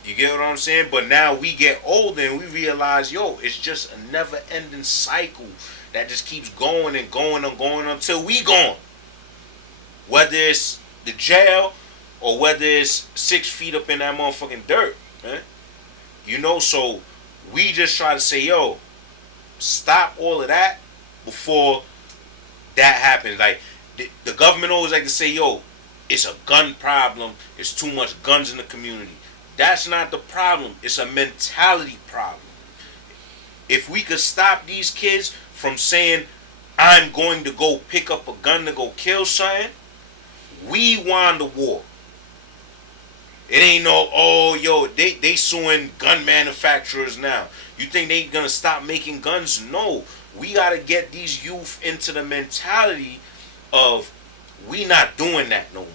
You get what I'm saying? But now we get older and we realize, it's just a never-ending cycle that just keeps going and going and going until we gone. Whether it's the jail or whether it's 6 feet up in that motherfucking dirt, man. So we just try to say, yo, stop all of that before that happens. Like, the government always like to say, yo, it's a gun problem. It's too much guns in the community. That's not the problem. It's a mentality problem. If we could stop these kids from saying, I'm going to go pick up a gun to go kill something, we won the war. It ain't they suing gun manufacturers now. You think they gonna stop making guns? No. We gotta get these youth into the mentality of we not doing that no more.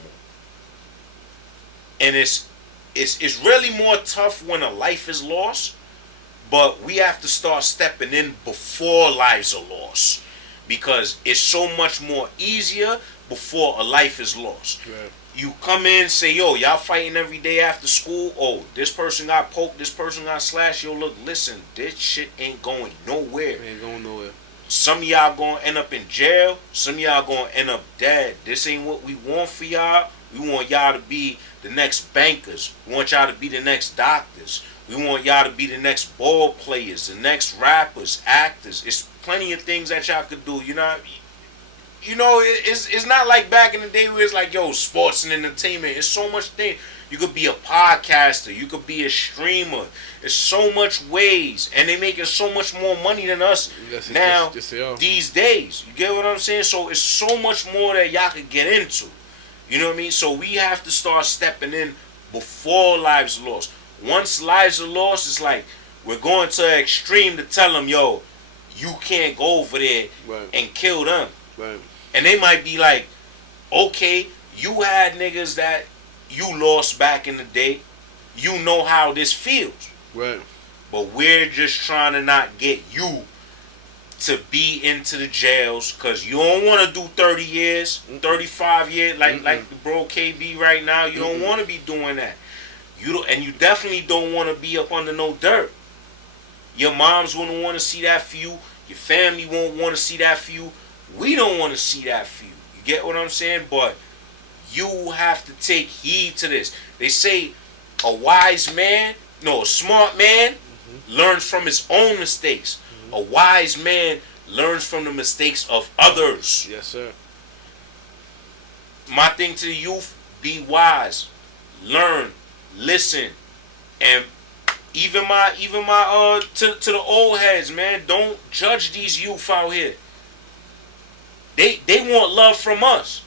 And it's really more tough when a life is lost, but we have to start stepping in before lives are lost. because it's so much more easier before a life is lost. Right. You come in, say, yo, y'all fighting every day after school. Oh, this person got poked, this person got slashed. Yo, look, listen, this shit ain't going nowhere. Ain't going nowhere. Some of y'all gonna end up in jail. Some of y'all gonna end up dead. This ain't what we want for y'all. We want y'all to be the next bankers. We want y'all to be the next doctors. We want y'all to be the next ball players, the next rappers, actors. It's plenty of things that y'all could do. You know, it's not like back in the day where it's like, yo, sports and entertainment. It's so much thing. You could be a podcaster. You could be a streamer. It's so much ways, and they making so much more money than us now these days. You get what I'm saying? So it's so much more that y'all could get into. You know what I mean? So we have to start stepping in before lives are lost. Once lives are lost, it's like we're going to an extreme to tell them, yo, you can't go over there and kill them. Right. And they might be like, okay, you had niggas that you lost back in the day. You know how this feels. Right. But we're just trying to not get you to be into the jails, because you don't want to do 30 years, 35 years, like the bro KB right now. You don't want to be doing that. And you definitely don't want to be up under no dirt. Your moms wouldn't want to see that for you. Your family won't want to see that for you. We don't want to see that for you. You get what I'm saying? But you have to take heed to this. They say a smart man learns from his own mistakes. A wise man learns from the mistakes of others. Yes, sir. My thing to the youth, be wise. Learn. Listen. And even my to the old heads, man, don't judge these youth out here. They want love from us.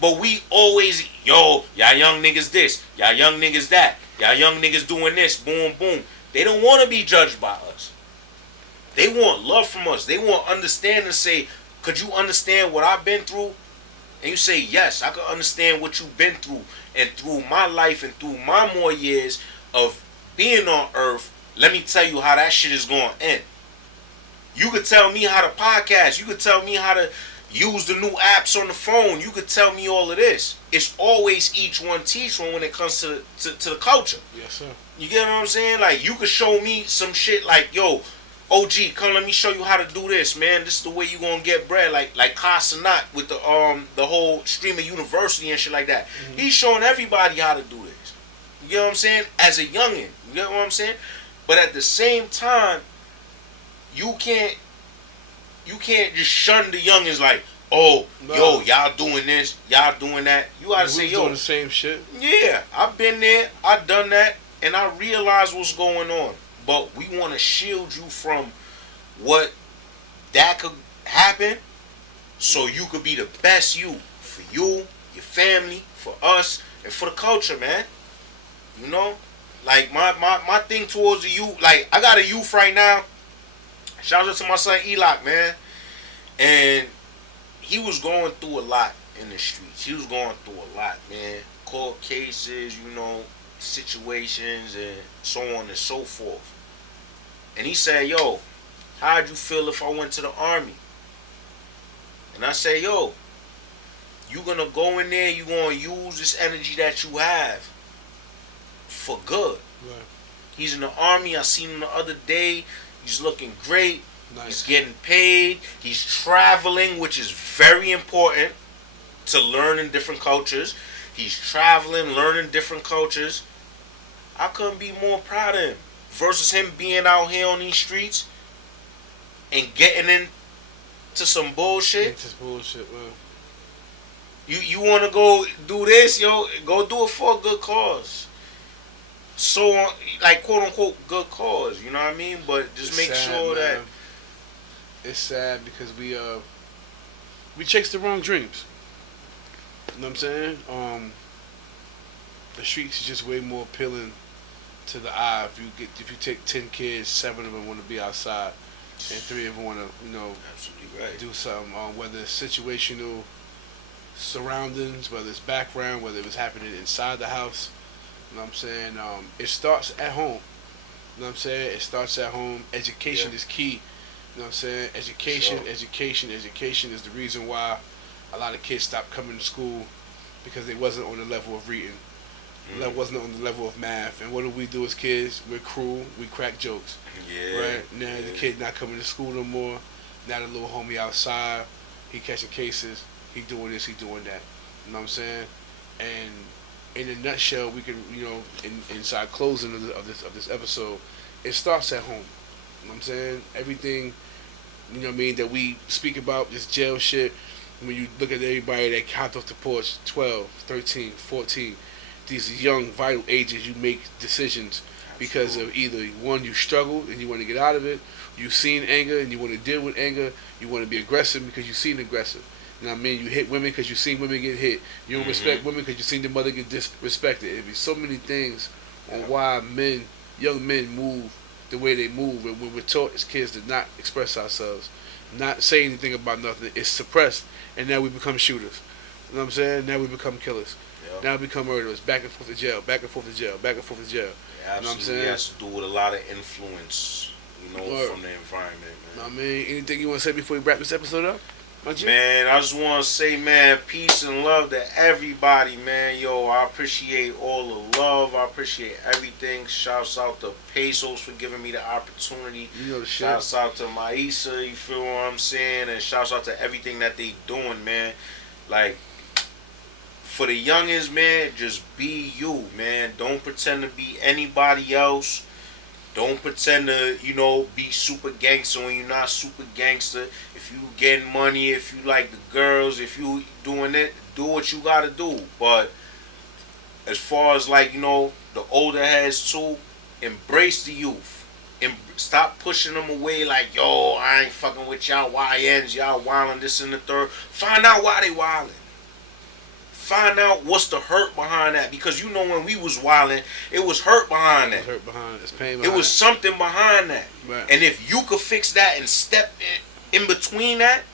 But we always, yo, y'all young niggas this, y'all young niggas that, y'all young niggas doing this, boom, boom. They don't want to be judged by us. They want love from us. They want understanding, say, could you understand what I've been through? And you say, yes, I can understand what you've been through. And through my life and through my more years of being on earth, let me tell you how that shit is going to end. You could tell me how to podcast. You could tell me how to use the new apps on the phone. You could tell me all of this. It's always each one teach one when it comes to the culture. Yes, sir. You get what I'm saying? Like, you could show me some shit like, yo, OG, come let me show you how to do this, man. This is the way you gonna get bread. Like Casanat with the whole streamer university and shit like that. He's showing everybody how to do this. You get what I'm saying? As a youngin'. You get what I'm saying? But at the same time, you can't just shun the youngins like, oh, yo, y'all doing this, y'all doing that. You gotta say, yo, doing the same shit. Yeah, I've been there, I've done that, and I realize what's going on. But we want to shield you from what that could happen, so you could be the best you for you, your family, for us, and for the culture, man. You know, like my thing towards the youth, like I got a youth right now. Shout out to my son Eloc, man, and he was going through a lot in the streets. He was going through a lot, man. Court cases, you know, situations, and so on and so forth. And he said, yo, how'd you feel if I went to the army? And I said, yo, you gonna go in there, you gonna use this energy that you have for good. Right. He's in the army. I seen him the other day. He's looking great. Nice. He's getting paid. He's traveling, which is very important to learn in different cultures. He's traveling, learning different cultures. I couldn't be more proud of him. Versus him being out here on these streets and getting into some bullshit. It's just bullshit, man. You want to go do this, yo? Go do it for a good cause. So, like, quote unquote, good cause. You know what I mean? But just it's make sad, sure man. that it's sad because we chase the wrong dreams. You know what I'm saying? The streets is just way more appealing to the eye. If you take 10 kids, 7 of them want to be outside, and 3 of them want to, absolutely right, do something. Whether it's situational surroundings, whether it's background, whether it was happening inside the house. You know what I'm saying? It starts at home. You know what I'm saying? It starts at home. Education is key. You know what I'm saying? Education is the reason why a lot of kids stopped coming to school because they wasn't on the level of reading. That wasn't on the level of math. And what do we do as kids? We're cruel. We crack jokes. Yeah. Right? Now the kid not coming to school no more. Now the little homie outside, he catching cases. He doing this. He doing that. You know what I'm saying? And in a nutshell, we can, inside closing of this episode, it starts at home. You know what I'm saying? Everything, that we speak about, this jail shit. When you look at everybody that hopped off the porch, 12, 13, 14. These young, vital ages, you make decisions because of either one, you struggle and you want to get out of it, you've seen anger and you want to deal with anger, you want to be aggressive because you've seen aggressive. You know what I mean? You hit women because you've seen women get hit. You don't respect women because you've seen the mother get disrespected. It'd be so many things on why young men move the way they move, and when we're taught as kids to not express ourselves, not say anything about nothing, it's suppressed, and now we become shooters. You know what I'm saying? Now we become killers. Now we become murderers. Back and forth to jail. Back and forth to jail. Back and forth to jail. Yeah, you know what I'm saying? It has to do with a lot of influence, from the environment, man. I mean, anything you want to say before we wrap this episode up? Man, I just want to say, man, peace and love to everybody, man. Yo, I appreciate all the love. I appreciate everything. Shouts out to Pesos for giving me the opportunity. Shouts out to Maisa, you feel what I'm saying? And shouts out to everything that they doing, man. Like, for the youngins, man, just be you, man. Don't pretend to be anybody else. Don't pretend to, be super gangster when you're not super gangster. If you getting money, if you like the girls, if you doing it, do what you gotta do. But as far as the older heads too, embrace the youth. And stop pushing them away like, yo, I ain't fucking with y'all YNs, y'all wildin' this and the third. Find out why they wildin'. Find out what's the hurt behind that, because when we was wilding, it was hurt behind that. Hurt behind it's pain behind it was something behind that. Right. And if you could fix that and step in between that,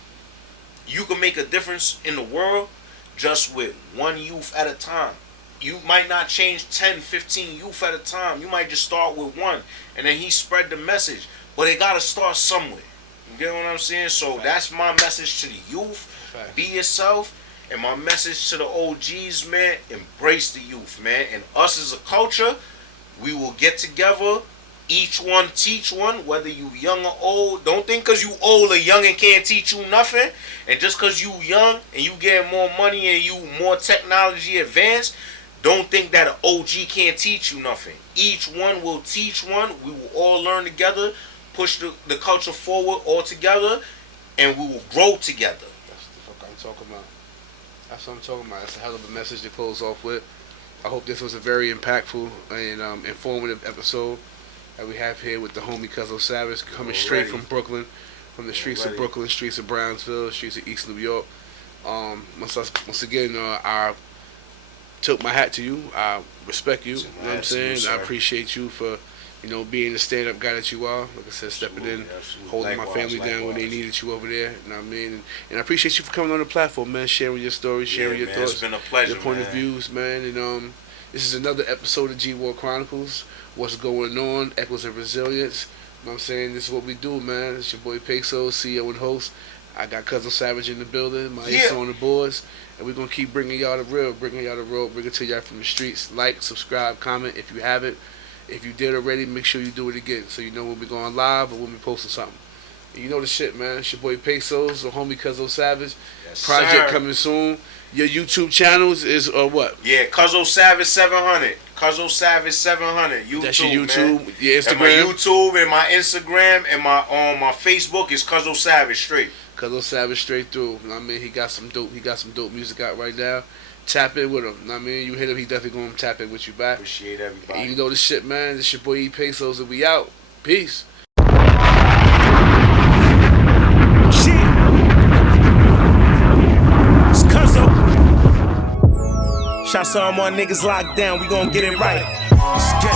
you can make a difference in the world just with one youth at a time. You might not change 10, 15 youth at a time. You might just start with one, and then he spread the message. But it got to start somewhere. You get what I'm saying? So that's my message to the youth. Be yourself. And my message to the OGs, man, embrace the youth, man. And us as a culture, we will get together, each one teach one, whether you young or old. Don't think because you old or young and can't teach you nothing. And just because you young and you get more money and you more technology advanced, don't think that an OG can't teach you nothing. Each one will teach one. We will all learn together, push the culture forward all together, and we will grow together. That's the fuck I'm talking about. That's what I'm talking about. That's a hell of a message to close off with. I hope this was a very impactful and informative episode that we have here with the homie Cuzzo Savage, coming straight from Brooklyn, from the streets of Brooklyn, streets of Brownsville, streets of East New York. Once again, I took my hat to you. I respect you. You know what I'm saying? I appreciate you for being the stand-up guy that you are. Like I said, stepping in, holding my family down when they needed you over there. You know what I mean? And I appreciate you for coming on the platform, man, sharing your story, sharing your thoughts, it's been a pleasure, your point of views, man. And this is another episode of G-Wall Chronicles. What's going on? Echoes of Resilience. You know what I'm saying? This is what we do, man. It's your boy Pesos, CEO and host. I got Cuzzo Savage in the building, my ace on the boards, and we're going to keep bringing y'all the real, bring it to y'all from the streets. Like, subscribe, comment if you haven't. If you did already, make sure you do it again so you know when we're going live or when we're posting something. And you know the shit, man. It's your boy Pesos, the homie Cuzzo Savage. Yes, Project sir. Coming soon. Your YouTube channels is what? Yeah, Cuzzo Savage 700. Cuzzo Savage 700. YouTube. That's your YouTube, man. your Instagram. And my YouTube and my Instagram and my Facebook is Cuzzo Savage straight. Cuzzo Savage straight through. You know what I mean? He got some dope music out right now. Tap in with him. You know what I mean? You hit him, he definitely gonna tap in with you back. Appreciate everybody. And you know the shit, man. This your boy E Pesos, and we out. Peace. Shit. It's Cuzzo. Shout out to all my niggas locked down. We gon' get it right. Let's get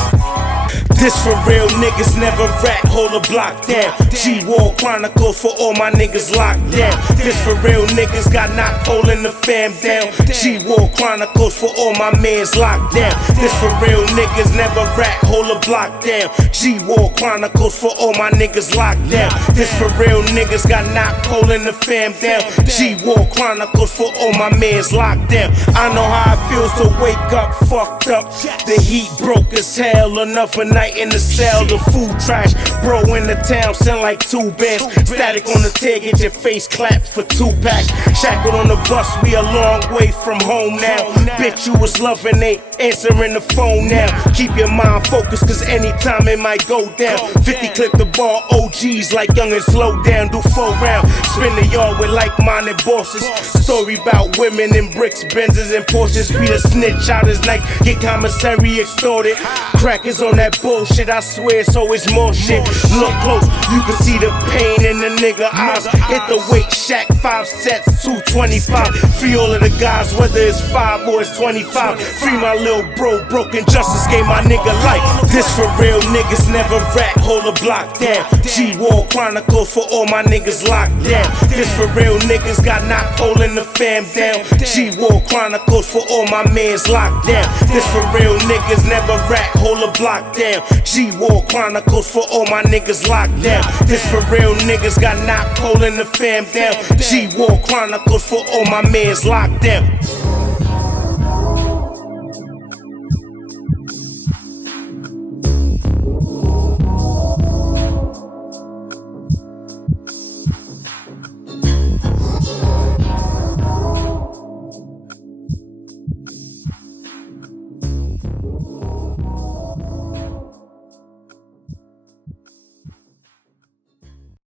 it. This for real niggas, never rat, hold a block down. G-Wall Chronicles for all my niggas locked down. This for real niggas, got knocked holding the fam down. G-Wall Chronicles for all my mans locked down. This for real niggas, never rat, hold a block down. G-Wall Chronicles for all my niggas locked down. This for real niggas, got knocked holding the fam down. G-Wall Chronicles for all my mans locked down. I know how it feels to wake up fucked up. The heat broke as hell, another night in the cell. The food trash, bro in the town, sound like 2 bands. Static on the tail, get your face clapped for 2 packs. Shackled on the bus, we a long way from home now. Bitch, you was loving, ain't answering the phone now. Keep your mind focused, cause anytime it might go down. 50 clip the ball, OGs like young and slow down. Do 4 rounds, spin the yard with like-minded bosses. Story about women in bricks, Benzes and Porsches. Be the snitch out his night, get commissary extorted. Crackers on that bullshit, I swear, so it's more shit. Look close, you can see the pain in the nigga eyes. Hit the weight shack, 5 sets, 225. Free all of the guys, whether it's 5 or it's 25. Free my little bro, broken justice gave my nigga life. This for real niggas, never rat, hold a block down. G-Wall Chronicles for all my niggas locked down. This for real niggas, got knocked holding the fam down. G-Wall Chronicles for all my mans locked down. This for real niggas, never rat, hold a block down. G-Wall Chronicles for all my niggas locked down. This for real niggas, got knocked holding the fam down. G-Wall Chronicles for all my mans locked down.